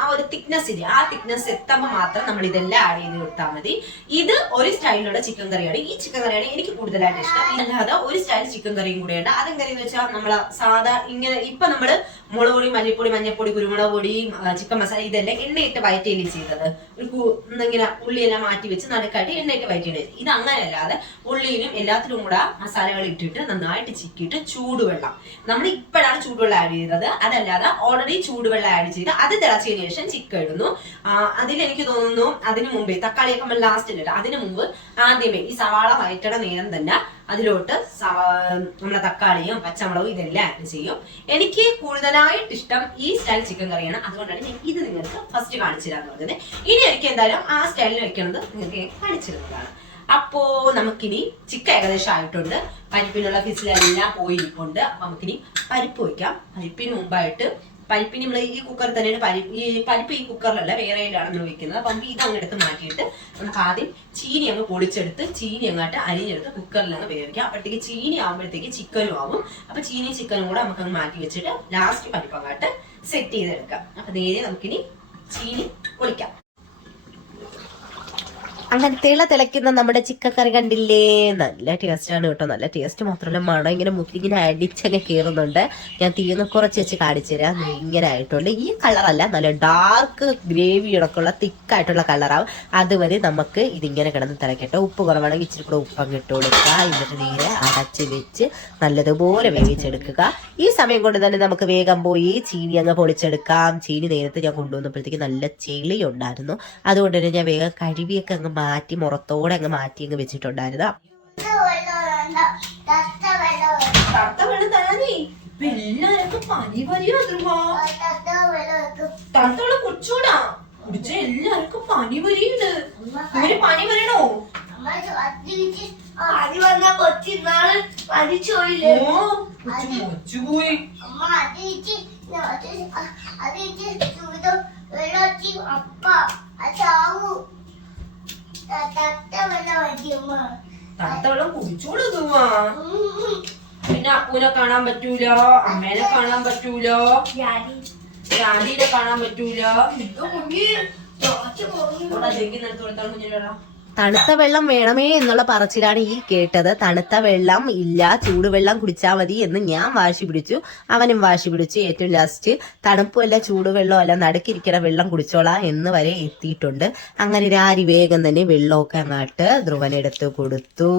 ആ ഒരു തിക്നെസ് ഇല്ല, ആ തിക്നെസ് എത്തുമ്പോൾ മാത്രം നമ്മൾ ഇതെല്ലാം ആഡ് ചെയ്ത് കൊടുത്താൽ മതി. ഇത് ഒരു സ്റ്റൈലിലുള്ള ചിക്കൻ കറിയാണ്. ഈ ചിക്കൻ കറിയാണ് എനിക്ക് കൂടുതലായിട്ട് ഇഷ്ടം. അല്ലാതെ ഒരു സ്റ്റൈൽ ചിക്കൻ കറിയും കൂടെയുണ്ട്. അതെങ്ങനെയെന്ന് വെച്ചാൽ നമ്മളെ സാധാ ഇങ്ങനെ ഇപ്പൊ നമ്മള് മുളക് പൊടി, മല്ലിപ്പൊടി, മഞ്ഞപ്പൊടി, കുരുമുളക് പൊടി, ചിക്കൻ മസാല ഇതെല്ലാം എണ്ണയിട്ട് വയറ്റേലി ചെയ്തത്. ഇങ്ങനെ ഉള്ളിയെല്ലാം മാറ്റി വെച്ച് നടുക്കായിട്ട് എണ്ണയിട്ട് വയറ്റേണ്ടി. ഇത് അങ്ങനെയല്ലാതെ ഉള്ളിയിലും എല്ലാത്തിലും കൂടെ മസാലകൾ ഇട്ടിട്ട് നന്നായിട്ട് ചിക്കിയിട്ട് ചൂടുവെള്ളം, നമ്മൾ ഇപ്പോഴാണ് ചൂടുവെള്ളം ആഡ് ചെയ്തത്. അതല്ലാതെ ഓൾറെഡി ചൂടുവെള്ളം ആഡ് ചെയ്ത് അത് തിളച്ചതിന് ശേഷം ചിക്കൻ ഇടുന്നു. അതിലെനിക്ക് തോന്നുന്നു അതിനു മുമ്പേ തക്കാളിയൊക്കെ നമ്മൾ ലാസ്റ്റ് ഇല്ല, അതിനു മുമ്പ് ആദ്യമേ ഈ സവാള വയറ്റണ നേരം തന്നെ അതിലോട്ട് നമ്മളെ തക്കാളിയും പച്ചമുളകും ഇതെല്ലാം ആഡ് ചെയ്യും. എനിക്ക് കൂടുതലായിട്ട് ഇഷ്ടം ഈ സ്റ്റൈൽ ചിക്കൻ കറിയാണ്. അതുകൊണ്ടാണ് ഞാൻ ഇത് നിങ്ങൾക്ക് ഫസ്റ്റ് കാണിച്ചു തരാന്ന് പറഞ്ഞത്. ഇനി എനിക്ക് എന്തായാലും ആ സ്റ്റൈലിൽ വെക്കുന്നത് നിങ്ങൾക്ക് കാണിച്ചിരുന്നതാണ്. അപ്പോ നമുക്കിനി ചിക്കൻ ഏകദേശം ആയിട്ടുണ്ട്. പരിപ്പിനുള്ള ഫിസിലെല്ലാം പോയിരിപ്പുണ്ട്. അപ്പൊ നമുക്കിനി പരിപ്പ് വയ്ക്കാം. പരിപ്പിന് മുമ്പായിട്ട് പരിപ്പിന് നമ്മൾ ഈ കുക്കറിൽ തന്നെയാണ് പരിപ്പ് ഈ കുക്കറിലല്ല വേറെയിലാണ് നമ്മൾ വെക്കുന്നത്. അപ്പം ഇത് അങ്ങെടുത്ത് മാറ്റിയിട്ട് നമുക്ക് ആദ്യം ചീനി അങ്ങ് പൊടിച്ചെടുത്ത് ചീനി അങ്ങോട്ട് അരിഞ്ഞെടുത്ത് കുക്കറിൽ അങ്ങ് വേവിക്കാം. അപ്പോഴത്തേക്ക് ചീനി ആകുമ്പോഴത്തേക്ക് ചിക്കനും ആവും. അപ്പൊ ചീനി ചിക്കനും കൂടെ നമുക്ക് അങ്ങ് മാറ്റി വെച്ചിട്ട് ലാസ്റ്റ് പരിപ്പ് അങ്ങോട്ട് സെറ്റ് ചെയ്തെടുക്കാം. അപ്പൊ നേരെ നമുക്കിനി ചീനി പൊളിക്കാം. അങ്ങനെ തിളയ്ക്കുന്ന നമ്മുടെ ചിക്കൻ കറി കണ്ടില്ലേ, നല്ല ടേസ്റ്റ് ആണ് കേട്ടോ. നല്ല ടേസ്റ്റ് മാത്രമല്ല മണം ഇങ്ങനെ മുക്കിങ്ങനെ അടിച്ചൊക്കെ കയറുന്നുണ്ട്. ഞാൻ തീർന്ന് കുറച്ച് വെച്ച് കാണിച്ചു തരാം. ഇങ്ങനെ ആയിട്ടുണ്ട്. ഈ കളറല്ല, നല്ല ഡാർക്ക് ഗ്രേവി ഇടക്കുള്ള തിക്കായിട്ടുള്ള കളറാവും. അതുവരെ നമുക്ക് ഇതിങ്ങനെ കിടന്ന് തിളക്കട്ടെ. ഉപ്പ് കുറവാണെങ്കിൽ ഇച്ചിരി കൂടെ ഉപ്പങ്ങ് ഇട്ട് കൊടുക്കുക. എന്നിട്ട് നേരെ അടച്ച് വെച്ച് നല്ലതുപോലെ വേവിച്ചെടുക്കുക. ഈ സമയം കൊണ്ട് തന്നെ നമുക്ക് വേഗം പോയി ചീനി അങ്ങ് പൊളിച്ചെടുക്കാം. ചീനി നേരത്തെ ഞാൻ കൊണ്ടുവന്നപ്പോഴത്തേക്ക് നല്ല ചെളി ഉണ്ടായിരുന്നു. അതുകൊണ്ട് തന്നെ ഞാൻ വേഗം കഴുകിയൊക്കെ അങ്ങ് മാറ്റി മുറത്തോടെ അങ്ങ് മാറ്റി അങ്ങ് വെച്ചിട്ടുണ്ടായിരുന്നു. എല്ലാവർക്കും പനി വരികയെല്ലാവർക്കും പനി വരിയുണ്ട്. പനി വരണോ? പനി വന്ന കൊച്ചിന്നാള് പനിച്ചോയില്ലേ? മൊച്ചുപോയി. അപ്പ അച്ചാവൂ തത്തവെള്ളം കുടിച്ചോളൂ. പിന്നെ അപ്പൂനെ കാണാൻ പറ്റൂല, അമ്മേനെ കാണാൻ പറ്റൂല, ഡാഡിനെ കാണാൻ പറ്റൂല. ജയിക്കുന്നിടത്ത് കൊടുത്താൽ കുഞ്ഞിന് വെള്ളം. തണുത്ത വെള്ളം വേണമേ എന്നുള്ള പറച്ചിലാണ് ഈ കേട്ടത്. തണുത്ത വെള്ളം ഇല്ല, ചൂടുവെള്ളം കുടിച്ചാൽ മതി എന്ന് ഞാൻ വാശി പിടിച്ചു, അവനും വാശി പിടിച്ചു. ഏറ്റവും ലാസ്റ്റ് തണുപ്പല്ല ചൂടുവെള്ളം അല്ല നടുക്കിരിക്കണ വെള്ളം കുടിച്ചോളാം എന്ന് വരെ എത്തിയിട്ടുണ്ട്. അങ്ങനെ രാരി വേഗം തന്നെ വെള്ളമൊക്കെ അങ്ങോട്ട് ധ്രുവനെടുത്ത് കൊടുത്തു.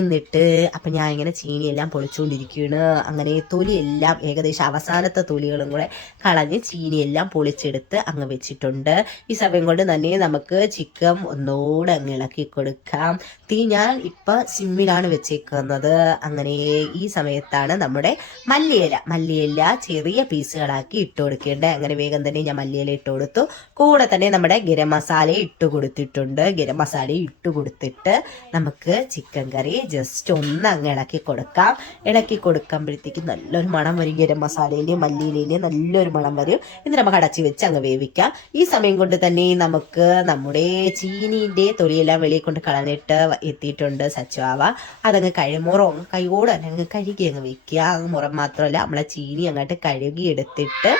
എന്നിട്ട് അപ്പൊ ഞാൻ ഇങ്ങനെ ചീനിയെല്ലാം പൊളിച്ചുകൊണ്ടിരിക്കുകയാണ്. അങ്ങനെ തൊലിയെല്ലാം ഏകദേശം അവസാനത്തെ തൊലികളും കൂടെ കളഞ്ഞ് ചീനിയെല്ലാം പൊളിച്ചെടുത്ത് അങ്ങ് വെച്ചിട്ടുണ്ട്. ഈ സമയം കൊണ്ട് തന്നെ നമുക്ക് ചിക്കൻ ഒന്നുകൂടെ അങ്ങ് ഇളക്കി കൊടുക്കാം. തീ ഞാൻ ഇപ്പൊ സിമ്മിലാണ് വെച്ചേക്കുന്നത്. അങ്ങനെ ഈ സമയത്താണ് നമ്മുടെ മല്ലിയില ചെറിയ പീസുകളാക്കി ഇട്ട് കൊടുക്കേണ്ടത്. അങ്ങനെ വേഗം തന്നെ ഞാൻ മല്ലിയില ഇട്ട് കൊടുത്തു. കൂടെ തന്നെ നമ്മുടെ ഗരം മസാല ഇട്ട് കൊടുത്തിട്ടുണ്ട്. ഗരം മസാല ഇട്ട് കൊടുത്തിട്ട് നമുക്ക് ചിക്കൻ കറി ജസ്റ്റ് ഒന്ന് അങ്ങ് ഇളക്കി കൊടുക്കാം. ഇളക്കി കൊടുക്കുമ്പോഴത്തേക്ക് നല്ലൊരു മണം വരും. ഗരം മസാലയിലെയും മല്ലിയിലേയും നല്ലൊരു മണം വരും. എന്നിട്ട് നമുക്ക് അടച്ചു വെച്ച് അങ്ങ് വേവിക്കാം. ഈ സമയം കൊണ്ട് തന്നെ നമുക്ക് നമ്മുടെ ചീനിന്റെ തൊലിയെല്ലാം വെളിയിൽ കൊണ്ട് കളഞ്ഞിട്ട് എത്തിയിട്ടുണ്ട് സച്ചുവാവ. അതങ്ങ് മുറം കൈയോടെ തന്നെ അങ്ങ് കഴുകി അങ്ങ് വെക്കുക. അങ്ങ് മുറം മാത്രമല്ല നമ്മളെ ചീനി അങ്ങോട്ട് കഴുകി എടുത്തിട്ട്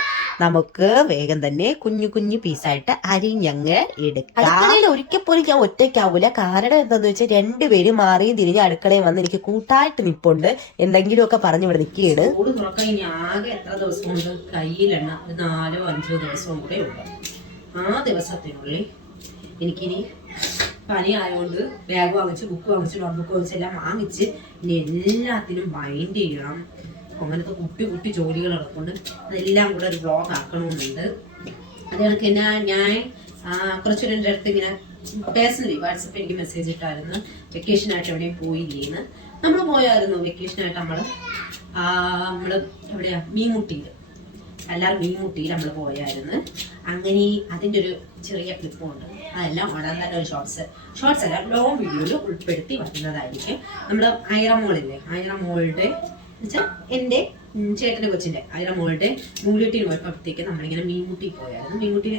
നമുക്ക് വേഗം തന്നെ കുഞ്ഞു കുഞ്ഞു പീസായിട്ട് അരിഞ്ഞങ്ങ് എടുക്കാം. അടുക്കളയിൽ ഒരിക്കൽ പോലും ഞാൻ ഒറ്റയ്ക്കാവൂല. കാരണം എന്താന്ന് വെച്ചാൽ രണ്ടുപേരും മാറിയും തിരിഞ്ഞ് അടുക്കളയിൽ വന്ന് എനിക്ക് കൂട്ടായിട്ട് നിപ്പുണ്ട്. എന്തെങ്കിലുമൊക്കെ പറഞ്ഞു ഇവിടെ നിൽക്കുകയാണ്. സ്കൂള് തുറക്കാൻ ഇനി ആകെ എത്ര ദിവസമുണ്ട്? കയ്യിലെണ്ണ ഒരു 4-5 ദിവസവും കൂടെ ഉണ്ട്. ആ ദിവസത്തിനുള്ളിൽ എനിക്കിനി പനി ആയതുകൊണ്ട് ബാഗ് വാങ്ങിച്ച്, ബുക്ക് വാങ്ങിച്ച്, നോട്ട്ബുക്ക് വാങ്ങിച്ച് എല്ലാം വാങ്ങിച്ച് ഇനി എല്ലാത്തിനും ബൈൻഡ് ചെയ്യണം. അങ്ങനത്തെ കുട്ടി ജോലികൾ നടക്കുന്നുണ്ട്. അതെല്ലാം കൂടെ ഒരു വ്ളോഗ് ആക്കണമെന്നുണ്ട്. അത് കണക്ക് തന്നെ ഞാൻ കുറച്ചൊരു എൻ്റെ അടുത്ത് ഇങ്ങനെ പേഴ്സണലി വാട്സപ്പ് എനിക്ക് മെസ്സേജ് ഇട്ടായിരുന്നു, വെക്കേഷനായിട്ട് എവിടെയും പോയില്ലേന്ന്. നമ്മൾ പോയായിരുന്നു വെക്കേഷനായിട്ട്. നമ്മള് എവിടെയാ, മീൻമുട്ടിയിൽ, എല്ലാവരും മീൻമുട്ടിയിൽ നമ്മൾ പോയായിരുന്നു. അങ്ങനെ അതിൻ്റെ ഒരു ചെറിയ ക്ലിപ്പുണ്ട്. അതെല്ലാം ഉടൻ തന്നെ ഒരു ഷോർട്സ് അല്ല, ലോങ് വീഡിയോയിൽ ഉൾപ്പെടുത്തി വരുന്നതായിരിക്കും. നമ്മൾ ഐറമോളില്ലേ, ഐറമോളുടെ എന്നുവെച്ചാൽ എൻ്റെ ചേട്ടൻ്റെ കൊച്ചിൻ്റെ ഐറമോളുടെ മൂലൂട്ടിയിൽ പോയപ്പോഴത്തേക്ക് നമ്മളിങ്ങനെ മീൻമുട്ടി പോയായിരുന്നു. മീൻമുട്ടി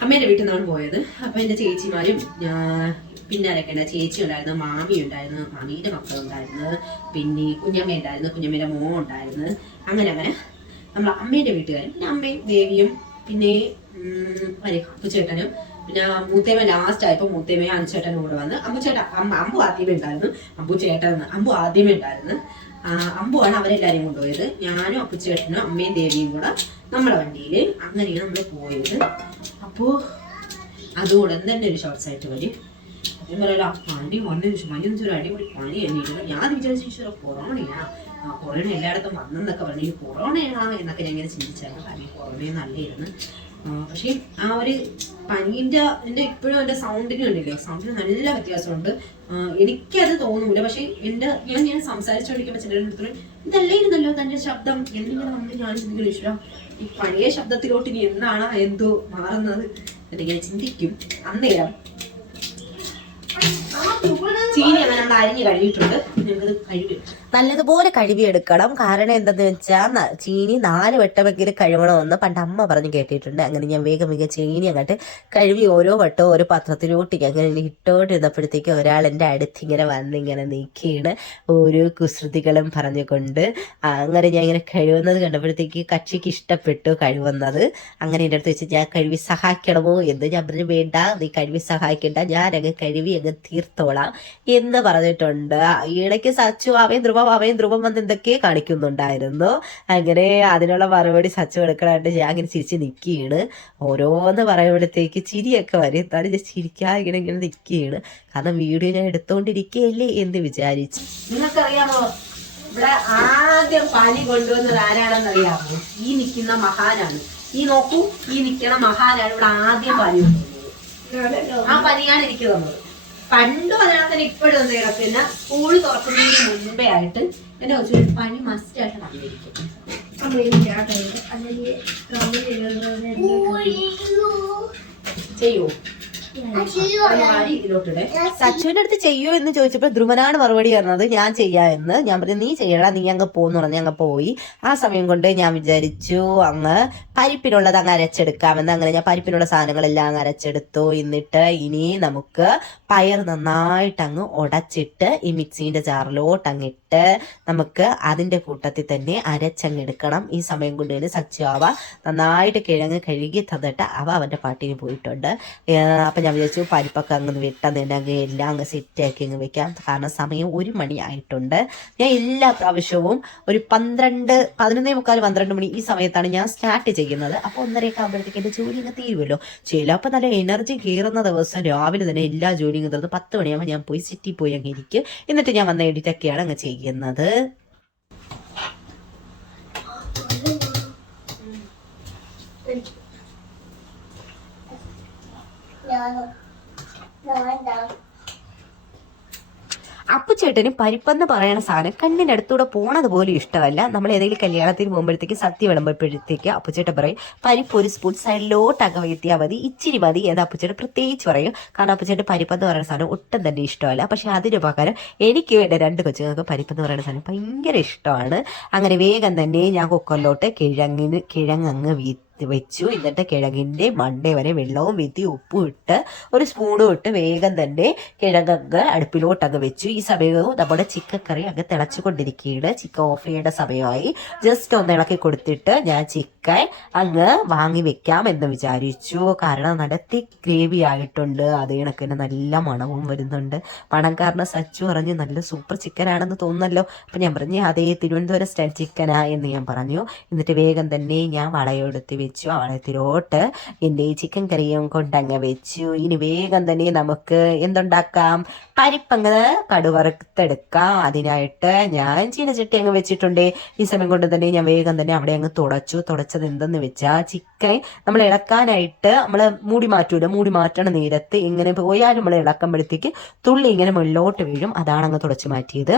അമ്മേൻ്റെ വീട്ടിൽ നിന്നാണ് പോയത്. അപ്പം എൻ്റെ ചേച്ചിമാരും പിന്നെ ആരൊക്കെ ഉണ്ട്, ചേച്ചി ഉണ്ടായിരുന്നു, മാമി ഉണ്ടായിരുന്നു, മാമിയുടെ മക്കളുണ്ടായിരുന്നു, പിന്നെ കുഞ്ഞമ്മ ഉണ്ടായിരുന്നു, കുഞ്ഞമ്മയുടെ മോൻ ഉണ്ടായിരുന്നു. അങ്ങനെ നമ്മൾ അമ്മേൻ്റെ വീട്ടുകാരും പിന്നെ അമ്മയും ദേവിയും പിന്നെ അപ്പുചേട്ടനും പിന്നെ മൂത്തേമ ലാസ്റ്റ് ആയപ്പോൾ മൂത്തേമയും അനുചേട്ടനും കൂടെ വന്ന് അമ്പു ആദ്യമേ ഉണ്ടായിരുന്നു, അമ്പു ആദ്യമേ ഉണ്ടായിരുന്നു. അമ്പുവാണ് അവരെല്ലാരെയും കൊണ്ടുപോയത്. ഞാനും അപ്പുചേട്ടനും അമ്മയും ദേവിയും കൂടെ നമ്മളെ വണ്ടിയിൽ അങ്ങനെയാണ് നമ്മൾ പോയത്. അപ്പോൾ അതുകൂടെ തന്നെ ഒരു ഷോർട്സ് ആയിട്ട് വരും. അതേ പറയല പനി വന്നൊരു അടിപൊളി പനി തന്നെയിരുന്നു. ഞാൻ വിചാരിച്ചു കൊറോണയാണ്, കൊറോണ എല്ലായിടത്തും വന്നെന്നൊക്കെ പറഞ്ഞു, കൊറോണയാണ് എന്നൊക്കെ ഞാൻ ഇങ്ങനെ ചിന്തിച്ചായിരുന്നു. കാരണം കൊറോണയും നല്ലായിരുന്നു. പക്ഷേ ആ ഒരു പനീൻ്റെ ഇപ്പോഴും എൻ്റെ സൗണ്ടിന് കണ്ടില്ലേ, സൗണ്ടിന് നല്ല വ്യത്യാസമുണ്ട്. എനിക്കത് തോന്നൂല. പക്ഷെ ഞാൻ സംസാരിച്ചുകൊണ്ടിരിക്കുമ്പോൾ ചിലരുടെ അടുത്ത് ഇതല്ലേയിരുന്നല്ലോ തൻ്റെ ശബ്ദം എന്നിങ്ങനെ നമ്മൾ ഞാൻ ചിന്തിക്കുന്നു, ഈ പഴയ ശബ്ദത്തിലോട്ട് ഇനി എന്നാണ് എന്തോ മാറുന്നത് എന്നിങ്ങനെ ചിന്തിക്കും. അന്നേരം ചീനി അങ്ങനെ നമ്മൾ അരിഞ്ഞ് കഴുകിയിട്ടുണ്ട്. നമുക്കത് കഴുകി നല്ലതുപോലെ കഴുകിയെടുക്കണം. കാരണം എന്താന്ന് വെച്ചാൽ ചീനി 4 വട്ടമെങ്കിലും കഴുകണമെന്ന് പണ്ട് അമ്മ പറഞ്ഞ് കേട്ടിട്ടുണ്ട്. അങ്ങനെ ഞാൻ വേഗം ചീനി അങ്ങോട്ട് കഴുകി ഓരോ വട്ടവും ഓരോ പാത്രത്തിലോട്ട് അങ്ങനെ ഇട്ടോണ്ടിരുന്നപ്പോഴത്തേക്ക് ഒരാൾ എൻ്റെ അടുത്തിങ്ങനെ വന്നിങ്ങനെ നീക്കിയാണ് ഓരോ കുസൃതികളും പറഞ്ഞുകൊണ്ട്. അങ്ങനെ ഞാൻ ഇങ്ങനെ കഴുകുന്നത് കണ്ടപ്പോഴത്തേക്ക് കക്ഷിക്ക് ഇഷ്ടപ്പെട്ടു കഴുകുന്നത്. അങ്ങനെ എൻ്റെ അടുത്ത് വെച്ച് ഞാൻ കഴുകി സഹായിക്കണമോ എന്ന്. ഞാൻ പറഞ്ഞു വേണ്ട, നീ കഴുകി സഹായിക്കണ്ട, ഞാനങ്ങ് കഴുകി അങ്ങ് തീർത്തോളാം എന്ന് പറഞ്ഞിട്ടുണ്ട്. ഇടയ്ക്ക് സച്ചു അവയും ധ്രുവം വന്ന് എന്തൊക്കെ കാണിക്കുന്നുണ്ടായിരുന്നു. അങ്ങനെ അതിനുള്ള മറുപടി സച്ചു എടുക്കണായിട്ട് ഞാൻ അങ്ങനെ ചിരിച്ച് നിൽക്കുകയാണ്. ഓരോന്ന് പറയുമ്പോഴത്തേക്ക് ചിരിയൊക്കെ വരും. എന്നാലും ഞാൻ ചിരിക്കാതെ ഇങ്ങനെ നിൽക്കുകയാണ്. കാരണം വീഡിയോ ഞാൻ എടുത്തോണ്ടിരിക്കുകയല്ലേ എന്ന് വിചാരിച്ചു. നിങ്ങൾക്കറിയാമോ ഇവിടെ ആദ്യം പനി കൊണ്ടുവന്നത് ആരാണെന്നറിയാമോ? ഈ നിൽക്കുന്ന മഹാനാണ്. ഈ നോക്കൂ, ഈ നിൽക്കുന്ന മഹാനാണ് ഇവിടെ ആദ്യം പനി കൊണ്ടുവന്നത്. ആ പനിയാണ് എനിക്ക് തന്നത്. പണ്ടും അതിനകത്ത് തന്നെ ഇപ്പോഴും ഒന്നും കിടക്കില്ല. സ്കൂൾ തുറക്കുന്നതിന് മുൻപേ ആയിട്ട് എന്റെ കൊച്ചു പനി മസ്റ്റ് ആയിട്ട് വന്നിരിക്കും. ചെയ്യോ? സച്ചുവിന്റെ അടുത്ത് ചെയ്യോ എന്ന് ചോദിച്ചപ്പോൾ ധ്രുവനാണ് മറുപടി പറഞ്ഞത് ഞാൻ ചെയ്യാമെന്ന്. ഞാൻ പറഞ്ഞു നീ ചെയ്യടാ, നീ അങ്ങ് പോന്ന് പറഞ്ഞ് അങ്ങ് പോയി. ആ സമയം കൊണ്ട് ഞാൻ വിചാരിച്ചു അങ്ങ് പരിപ്പിനുള്ളത് അങ്ങ് അരച്ചെടുക്കാമെന്ന്. അങ്ങനെ ഞാൻ പരിപ്പിനുള്ള സാധനങ്ങളെല്ലാം അങ്ങ് അരച്ചെടുത്തു. എന്നിട്ട് ഇനി നമുക്ക് പയർ നന്നായിട്ട് അങ്ങ് ഉടച്ചിട്ട് ഈ മിക്സിന്റെ ജാറിലോട്ട് അങ്ങിട്ട് നമുക്ക് അതിന്റെ കൂട്ടത്തിൽ തന്നെ അരച്ചങ്ങെടുക്കണം. ഈ സമയം കൊണ്ട് തന്നെ സച്ചു അവ നന്നായിട്ട് കിഴങ്ങ് കഴുകി തന്നിട്ട് അവന്റെ പാട്ടിന് പോയിട്ടുണ്ട്. അപ്പൊ ഞാൻ വിചാരിച്ചു പരിപ്പൊക്കെ അങ്ങ് വിട്ടെന്ന് അങ്ങ് എല്ലാം അങ്ങ് സെറ്റാക്കി അങ്ങ് വെക്കാം. കാരണം സമയം 1 മണി ആയിട്ടുണ്ട്. ഞാൻ എല്ലാ പ്രാവശ്യവും ഒരു 11:45 മണി ഈ സമയത്താണ് ഞാൻ സ്റ്റാർട്ട് ചെയ്യുന്നത്. അപ്പൊ 1:30 ആകുമ്പോഴത്തേക്ക് എന്റെ ജോലി അങ്ങ് തീരുമല്ലോ. ചിലപ്പോൾ നല്ല എനർജി കയറുന്ന ദിവസം രാവിലെ തന്നെ എല്ലാ ജോലിയും തീർന്ന് 10 മണിയാകുമ്പോൾ ഞാൻ പോയി സിറ്റി പോയി അങ്ങ് ഇരിക്കും. എന്നിട്ട് ഞാൻ വന്ന എഡിറ്റൊക്കെയാണ് അങ്ങ് ചെയ്യുന്നത്. അപ്പുചേട്ടന് പരിപ്പെന്ന് പറയുന്ന സാധനം കണ്ണിൻ്റെ അടുത്തൂടെ പോണത് പോലും ഇഷ്ടമല്ല. നമ്മൾ ഏതെങ്കിലും കല്യാണത്തിന് പോകുമ്പോഴത്തേക്ക് സദ്യ വിളമ്പുമ്പോഴത്തേക്ക് അപ്പുചേട്ടൻ പറയും പരിപ്പ് ഒരു സ്പൂൺ സൈഡിലോട്ടൊക്കെ വീഴ്ത്തിയാൽ മതി, ഇച്ചിരി മതി എന്ന് അപ്പുചേട്ടൻ പ്രത്യേകിച്ച് പറയും. കാരണം അപ്പുചേട്ടൻ പരിപ്പെന്ന് പറയുന്ന സാധനം ഒട്ടും തന്നെ ഇഷ്ടമല്ല. പക്ഷെ അതിന് പകരം എനിക്ക് വേണ്ട 2 കൊച്ചുങ്ങൾക്ക് പരിപ്പെന്ന് പറയുന്ന സാധനം ഭയങ്കര ഇഷ്ടമാണ്. അങ്ങനെ വേഗം തന്നെ ഞാൻ കുക്കറിലോട്ട് കിഴങ്ങ് വെച്ചു. എന്നിട്ട് കിഴങ്ങിന്റെ മണ്ടേ വരെ വെള്ളവും വീത്തി ഉപ്പും ഇട്ട് ഒരു സ്പൂണും ഇട്ട് വേഗം തന്നെ കിഴങ്ങ് അടുപ്പിലോട്ടങ്ങ് വെച്ചു. ഈ സമയവും നമ്മുടെ ചിക്കൻ കറി അങ്ങ് തിളച്ചുകൊണ്ടിരിക്കുകയാണ്. ചിക്കൻ ഓഫ് ചെയ്യേണ്ട സമയമായി. ജസ്റ്റ് ഒന്ന് ഇളക്കി കൊടുത്തിട്ട് ഞാൻ ചിക്കൻ അങ്ങ് വാങ്ങി വെക്കാം എന്ന് വിചാരിച്ചു. കാരണം നല്ല തിക്ക് ഗ്രേവി ആയിട്ടുണ്ട്. അതേ കണക്ക് തന്നെ നല്ല മണവും വരുന്നുണ്ട്. മണം കാരണം സച്ചു പറഞ്ഞു നല്ല സൂപ്പർ ചിക്കൻ ആണെന്ന് തോന്നുന്നല്ലോ. അപ്പൊ ഞാൻ പറഞ്ഞു അതേ തിരുവനന്തപുരം സ്റ്റൈൽ ചിക്കനാ എന്ന് ഞാൻ പറഞ്ഞു. എന്നിട്ട് വേഗം തന്നെ ഞാൻ വളയെടുത്ത് വെച്ചു. ആ വെള്ളത്തിലോട്ട് എൻ്റെ ചിക്കൻ കറിയും കൊണ്ടങ്ങ് വെച്ചു. ഇനി വേഗം തന്നെ നമുക്ക് എന്തുണ്ടാക്കാം, പരിപ്പങ്ങ് കടുവറുത്തെടുക്കാം. അതിനായിട്ട് ഞാൻ ചീനച്ചട്ടി അങ്ങ് വെച്ചിട്ടുണ്ട്. ഈ സമയം കൊണ്ട് തന്നെ ഞാൻ വേഗം തന്നെ അവിടെ അങ്ങ് തുടച്ചത് എന്തെന്ന് വെച്ചാൽ ചിക്കൻ നമ്മൾ ഇളക്കാനായിട്ട് നമ്മൾ മൂടി മാറ്റൂല, മൂടി മാറ്റണ നേരത്ത് ഇങ്ങനെ പോയാലും നമ്മൾ ഇളക്കുമ്പോഴത്തേക്ക് തുള്ളി ഇങ്ങനെ മുകളിലോട്ട് വീഴും. അതാണ് അങ്ങ് തുടച്ച് മാറ്റിയത്.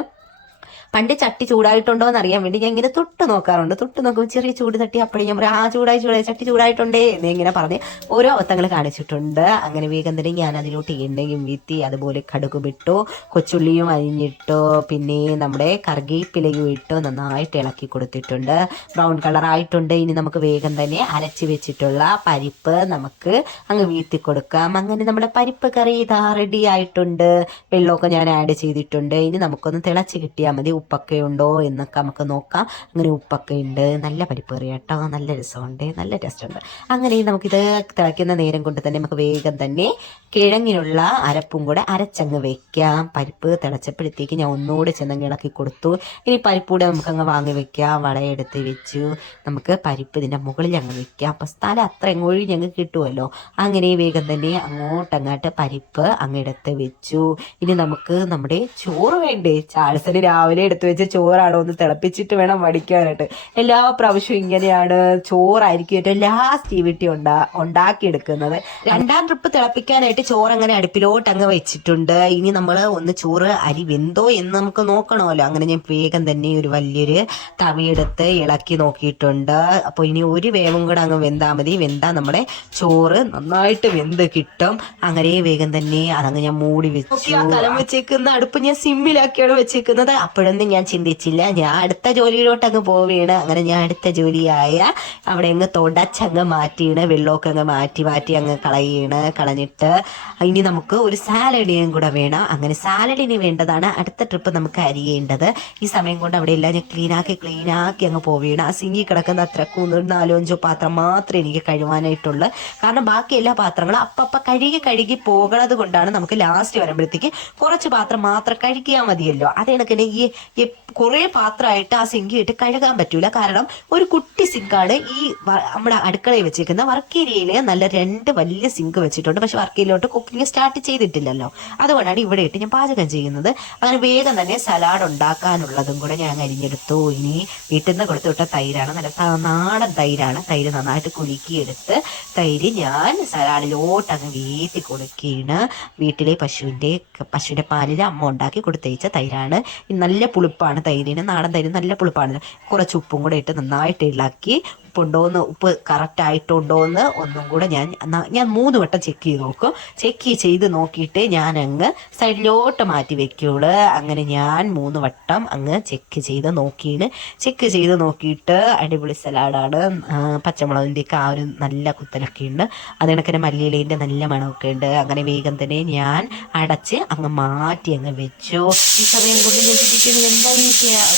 പണ്ട് ചട്ടി ചൂടായിട്ടുണ്ടോ എന്ന് അറിയാൻ വേണ്ടി ഞാൻ ഇങ്ങനെ തൊട്ട് നോക്കാറുണ്ട്. തൊട്ട് നോക്കുമ്പോൾ ചെറിയ ചൂട് തട്ടി അപ്പോഴേ ഞാൻ പറയും, ചൂടായി ചട്ടി ചൂടായിട്ടുണ്ടേ എന്ന് ഇങ്ങനെ പറഞ്ഞ് ഓരോ അബദ്ധങ്ങൾ കാണിച്ചിട്ടുണ്ട്. അങ്ങനെ വേഗം തന്നെ ഞാൻ അതിലോട്ട് എണ്ണയും വീത്തി, അതുപോലെ കടുകും ഇട്ടു, കൊച്ചുള്ളിയും അരിഞ്ഞിട്ടു, പിന്നെ നമ്മുടെ കറിവേപ്പിലയും ഇട്ടു നന്നായിട്ട് ഇളക്കി കൊടുത്തിട്ടുണ്ട്. ബ്രൗൺ കളറായിട്ടുണ്ട്. ഇനി നമുക്ക് വേഗം തന്നെ അരച്ച് വെച്ചിട്ടുള്ള പരിപ്പ് നമുക്ക് അങ്ങ് വീത്തി കൊടുക്കാം. അങ്ങനെ നമ്മുടെ പരിപ്പ് കറി ഇതാ റെഡി ആയിട്ടുണ്ട്. വെള്ളമൊക്കെ ഞാൻ ആഡ് ചെയ്തിട്ടുണ്ട്. ഇനി നമുക്കൊന്ന് തിളച്ച് കിട്ടിയാൽ മതി. ഉപ്പൊക്കെ ഉണ്ടോ എന്നൊക്കെ നമുക്ക് നോക്കാം. അങ്ങനെ ഉപ്പൊക്കെ ഉണ്ട്. നല്ല പരിപ്പ് കറി കേട്ടോ, നല്ല രസമുണ്ട്, നല്ല ടേസ്റ്റ് ഉണ്ട്. അങ്ങനെ നമുക്കിത് തിളയ്ക്കുന്ന നേരം കൊണ്ട് തന്നെ നമുക്ക് വേഗം തന്നെ കിഴങ്ങിനുള്ള അരപ്പും കൂടെ അരച്ചങ്ങ് വെക്കാം. പരിപ്പ് തിളച്ചപ്പോഴത്തേക്ക് ഞാൻ ഒന്നുകൂടെ ചെന്നങ്ങ് ഇളക്കി കൊടുത്തു. ഇനി പരിപ്പ് കൂടെ നമുക്കങ്ങ് വാങ്ങി വെക്കാം. വളയെടുത്ത് വെച്ചു. നമുക്ക് പരിപ്പ് ഇതിൻ്റെ മുകളിൽ അങ്ങ് വെക്കാം. അപ്പം സ്ഥലം അത്ര ഒഴിഞ്ഞങ്ങ് കിട്ടുമല്ലോ. അങ്ങനെ വേഗം തന്നെ അങ്ങോട്ട് പരിപ്പ് അങ്ങെടുത്ത് വെച്ചു. ഇനി നമുക്ക് നമ്മുടെ ചോറ് വേണ്ടേ? ചാൾസന് രാവിലെ എടുത്തു വെച്ച ചോറാണോ, ഒന്ന് തിളപ്പിച്ചിട്ട് വേണം വടിക്കാനായിട്ട്. എല്ലാ പ്രാവശ്യവും ഇങ്ങനെയാണ്, ചോറായിരിക്കും ഏറ്റവും ലാസ്റ്റ് ഈ വീട്ടിൽ ഉണ്ടാക്കിയെടുക്കുന്നത്. 2ാം ട്രിപ്പ് തിളപ്പിക്കാനായിട്ട് ചോറ് അങ്ങനെ അടുപ്പിലോട്ട് അങ്ങ് വെച്ചിട്ടുണ്ട്. ഇനി നമ്മൾ ഒന്ന് ചോറ് അരി വെന്തോ എന്ന് നമുക്ക് നോക്കണമല്ലോ. അങ്ങനെ ഞാൻ വേഗം തന്നെ ഒരു വലിയൊരു തവിയെടുത്ത് ഇളക്കി നോക്കിയിട്ടുണ്ട്. അപ്പോൾ ഇനി ഒരു വേവും കൂടെ അങ്ങ് വെന്താൽ മതി. വെന്താൽ നമ്മുടെ ചോറ് നന്നായിട്ട് വെന്ത് കിട്ടും. അങ്ങനെ വേഗം തന്നെ അതങ്ങ് ഞാൻ മൂടി വെച്ചു. കലം വെച്ചേക്കുന്ന അടുപ്പ് ഞാൻ സിമ്മിലാക്കിയാണ് വെച്ചേക്കുന്നത്. അപ്പോഴൊന്നും ഞാൻ ചിന്തിച്ചില്ല, ഞാൻ അടുത്ത ജോലിയിലോട്ട് അങ്ങ് പോവുകയാണ്. അങ്ങനെ ഞാൻ അടുത്ത ജോലിയായ അവിടെ അങ്ങ് തുടച്ചങ്ങ് മാറ്റിയാണ്, വെള്ളമൊക്കെ അങ്ങ് മാറ്റി അങ്ങ് കളഞ്ഞിട്ട് ഇനി നമുക്ക് ഒരു സാലഡിനും കൂടെ വേണം. അങ്ങനെ സാലഡിന് വേണ്ടതാണ് അടുത്ത ട്രിപ്പ് നമുക്ക് അരിയേണ്ടത്. ഈ സമയം കൊണ്ട് അവിടെ എല്ലാം ഞാൻ ക്ലീനാക്കി അങ്ങ് പോവുകയാണ്. ആ സിങ്കി കിടക്കുന്ന അത്ര 4-5 പാത്രം മാത്രമേ എനിക്ക് കഴുകാനായിട്ടുള്ളൂ. കാരണം ബാക്കി എല്ലാ പാത്രങ്ങളും അപ്പം കഴുകി പോകണത് കൊണ്ടാണ് നമുക്ക് ലാസ്റ്റ് വരുമ്പോഴത്തേക്ക് കുറച്ച് പാത്രം മാത്രം കഴുകിയാൽ മതിയല്ലോ. അത് കണക്കിന് ഈ കുറേ പാത്രമായിട്ട് ആ സിങ്കിയിട്ട് കഴുകാൻ പറ്റൂല. കാരണം ഒരു കുട്ടി സിങ്കാണ് ഈ നമ്മുടെ അടുക്കളയിൽ വെച്ചിരിക്കുന്ന. വർക്ക് ഏരിയയിൽ നല്ല 2 വലിയ സിങ്ക് വെച്ചിട്ടുണ്ട്. പക്ഷെ വർക്ക് ഏരിയയിലോട്ട് കുക്കിംഗ് സ്റ്റാർട്ട് ചെയ്തിട്ടില്ലല്ലോ. അതുകൊണ്ടാണ് ഇവിടെ ഇട്ട് ഞാൻ പാചകം ചെയ്യുന്നത്. അങ്ങനെ വേഗം തന്നെ സലാഡ് ഉണ്ടാക്കാനുള്ളതും കൂടെ ഞാൻ അരിഞ്ഞെടുത്തു. ഇനി വീട്ടിൽ നിന്ന് കൊടുത്തു വിട്ട തൈരാണ്, നല്ല നാടൻ തൈരാണ്. തൈര് നന്നായിട്ട് കുലുക്കിയെടുത്ത് തൈര് ഞാൻ സലാഡിലോട്ട് അങ്ങ് വീത്തി കൊടുക്കുകയാണ്. വീട്ടിലെ പശുവിൻ്റെ പാലിൽ അമ്മ ഉണ്ടാക്കി കൊടുത്തയച്ച തൈരാണ്. നല്ല പുളിപ്പാണ് തൈരിന്, നാടൻ തൈര് നല്ല പുളിപ്പാണ്. കുറച്ച് ഉപ്പും കൂടെ ഇട്ട് നന്നായിട്ട് ഇളക്കി ഉപ്പ് കറക്റ്റ് ആയിട്ടുണ്ടോ എന്ന് ഒന്നും കൂടെ ഞാൻ 3 വട്ടം ചെക്ക് ചെയ്ത് നോക്കും. ചെക്ക് ചെയ്ത് നോക്കിയിട്ട് ഞാൻ അങ്ങ് സൈഡിലോട്ട് മാറ്റി വെക്കുള്ളൂ. അങ്ങനെ ഞാൻ 3 വട്ടം അങ്ങ് ചെക്ക് ചെയ്ത് നോക്കിയിട്ട് അടിപൊളി സലാഡാണ്. പച്ചമുളകിൻ്റെയൊക്കെ ആ ഒരു നല്ല കുത്തലൊക്കെ ഉണ്ട്. അത് കണക്കിന് മല്ലിയിലേൻ്റെ നല്ല മണമൊക്കെ ഉണ്ട്. അങ്ങനെ വേഗം തന്നെ ഞാൻ അടച്ച് അങ്ങ് മാറ്റി അങ്ങ് വെച്ചു. ഈ സമയം കൊണ്ട് ഞാൻ ചിന്തിക്കുന്നത് എന്തായാലും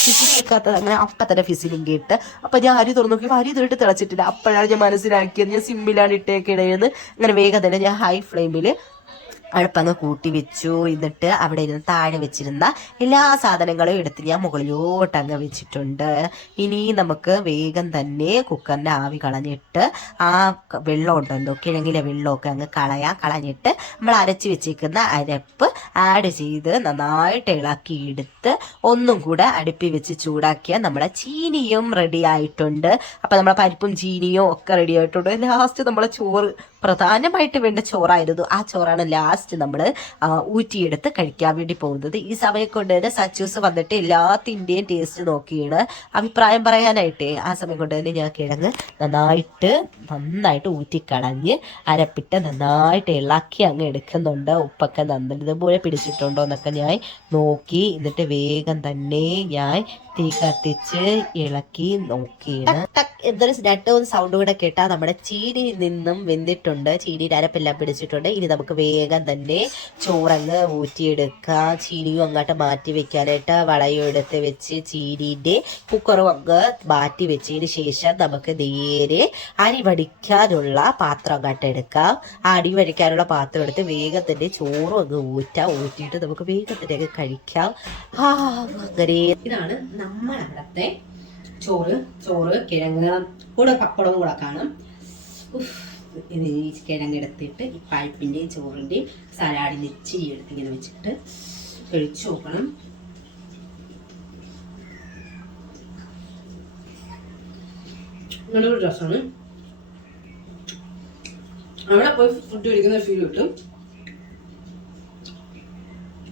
ഫിസിൽ വെക്കാത്തത്. അങ്ങനെ അപ്പം തന്നെ ഫിസിലിങ് ഇട്ട് അപ്പം ഞാൻ അരി തുറന്നു നോക്കിയപ്പോൾ അരി ഇട്ട് തിളച്ചിട്ടില്ല. അപ്പോഴാണ് ഞാൻ മനസ്സിലാക്കിയത് ഞാൻ സിമ്മിലാണ് ഇട്ടേക്കിടയെന്ന്. അങ്ങനെ വേഗം തന്നെ ഞാൻ ഹൈ ഫ്ലെയിമിൽ അടുപ്പങ്ങ് കൂട്ടി വെച്ചു. എന്നിട്ട് അവിടെ ഇരുന്ന് താഴെ വെച്ചിരുന്ന എല്ലാ സാധനങ്ങളും എടുത്ത് ഞാൻ മുകളിലോട്ട് അങ്ങ് വെച്ചിട്ടുണ്ട്. ഇനി നമുക്ക് വേഗം തന്നെ കുക്കറിൻ്റെ ആവി കളഞ്ഞിട്ട് ആ വെള്ളം ഉണ്ടല്ലോ, കിഴങ്ങിലെ വെള്ളമൊക്കെ അങ്ങ് കളഞ്ഞിട്ട് നമ്മൾ അരച്ച് വെച്ചിരിക്കുന്ന അരപ്പ് ആഡ് ചെയ്ത് നന്നായിട്ട് ഇളക്കിയെടുത്ത് ഒന്നും കൂടെ അടുപ്പിൽ വെച്ച് ചൂടാക്കിയാൽ നമ്മുടെ ചീനിയും റെഡി ആയിട്ടുണ്ട്. അപ്പം നമ്മളെ പരിപ്പും ചീനിയും ഒക്കെ റെഡി ആയിട്ടുണ്ട്. ലാസ്റ്റ് നമ്മളെ ചോറ്, പ്രധാനമായിട്ട് വേണ്ട ചോറായിരുന്നു. ആ ചോറാണ് ലാസ്റ്റ് നമ്മൾ ഊറ്റിയെടുത്ത് കഴിക്കാൻ വേണ്ടി പോകുന്നത്. ഈ സമയം കൊണ്ട് തന്നെ സച്ചൂസ് വന്നിട്ട് എല്ലാത്തിൻ്റെയും ടേസ്റ്റ് നോക്കിയാണ് അഭിപ്രായം പറയാനായിട്ടേ. ആ സമയം കൊണ്ട് തന്നെ ഞാൻ കിഴങ്ങ് നന്നായിട്ട് ഊറ്റിക്കളഞ്ഞ് അരപ്പിട്ട് നന്നായിട്ട് ഇളക്കി അങ്ങ് എടുക്കുന്നുണ്ട്. ഉപ്പൊക്കെ നന്നായിട്ട് ഇതുപോലെ പിടിച്ചിട്ടുണ്ടോ എന്നൊക്കെ ഞാൻ നോക്കി. എന്നിട്ട് വേഗം തന്നെ ഞാൻ തീ കത്തിച്ച് ഇളക്കി നോക്കിയാണ്. എന്തൊരു ഒരു സൗണ്ട് കൂടെ കേട്ടാൽ നമ്മുടെ ചീനിയിൽ നിന്നും വെന്തിട്ടുണ്ട്. ചീനിയുടെ അരപ്പെല്ലാം പിടിച്ചിട്ടുണ്ട്. ഇനി നമുക്ക് വേഗം തന്നെ ചോറങ്ങ് ഊറ്റിയെടുക്കാം. ചീനിയും അങ്ങോട്ട് മാറ്റി വെക്കാനായിട്ട് വളയും എടുത്ത് വെച്ച് ചീനീൻ്റെ കുക്കറും അങ്ങ് മാറ്റി വെച്ചതിന് ശേഷം നമുക്ക് നേരെ അരി വടിക്കാനുള്ള പാത്രം അങ്ങോട്ട് എടുക്കാം. അരി വടിക്കാനുള്ള പാത്രം എടുത്ത് വേഗം തന്നെ ചോറും അങ്ങ് ഊറ്റിയിട്ട് നമുക്ക് വേഗം തന്നെ അങ്ങ് കഴിക്കാം. അങ്ങനെ ഇതാണ് നമ്മളവിടത്തെ ചോറ്. കിഴങ്ങ് കൂടെ പപ്പടവും കൂടെ കാണും. ഇനി ഈ കിഴങ്ങ് എടുത്തിട്ട് ഈ പരിപ്പിൻ്റെയും ചോറിൻ്റെയും സലാഡിൻ്റെ ഇച്ചിരി എടുത്ത് ഇങ്ങനെ വെച്ചിട്ട് കഴിച്ചു നോക്കണം. നല്ലൊരു രസമാണ്. അവിടെ പോയി ഫുഡ് കഴിക്കുന്ന ഫീൽ കിട്ടും.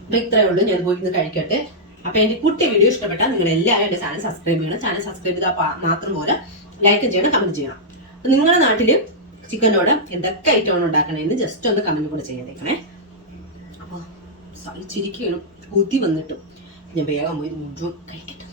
അപ്പൊ ഇത്രയേ ഉള്ളൂ. ഞാൻ പോയി ഇന്ന് കഴിക്കട്ടെ. അപ്പൊ എന്റെ കുട്ടി വീഡിയോ ഇഷ്ടപ്പെട്ടാൽ നിങ്ങൾ എല്ലാവരും എന്റെ ചാനൽ സബ്സ്ക്രൈബ് ചെയ്യണം. ചാനൽ സബ്സ്ക്രൈബ് ചെയ്താൽ മാത്രം പോലെ ലൈക്ക് ചെയ്യണം, കമന്റ് ചെയ്യണം. നിങ്ങളുടെ നാട്ടില് ചിക്കനോട് എന്തൊക്കെ ഐറ്റമാണ് ഉണ്ടാക്കണേന്ന് ജസ്റ്റ് ഒന്ന് കമന്റ് കൂടെ ചെയ്തേക്കണേ. അപ്പൊ സഹിച്ചിരിക്കണം, കൊതി വന്നിട്ടും ഞാൻ വേഗം പോയി മുഴുവൻ കഴിക്കട്ടെ.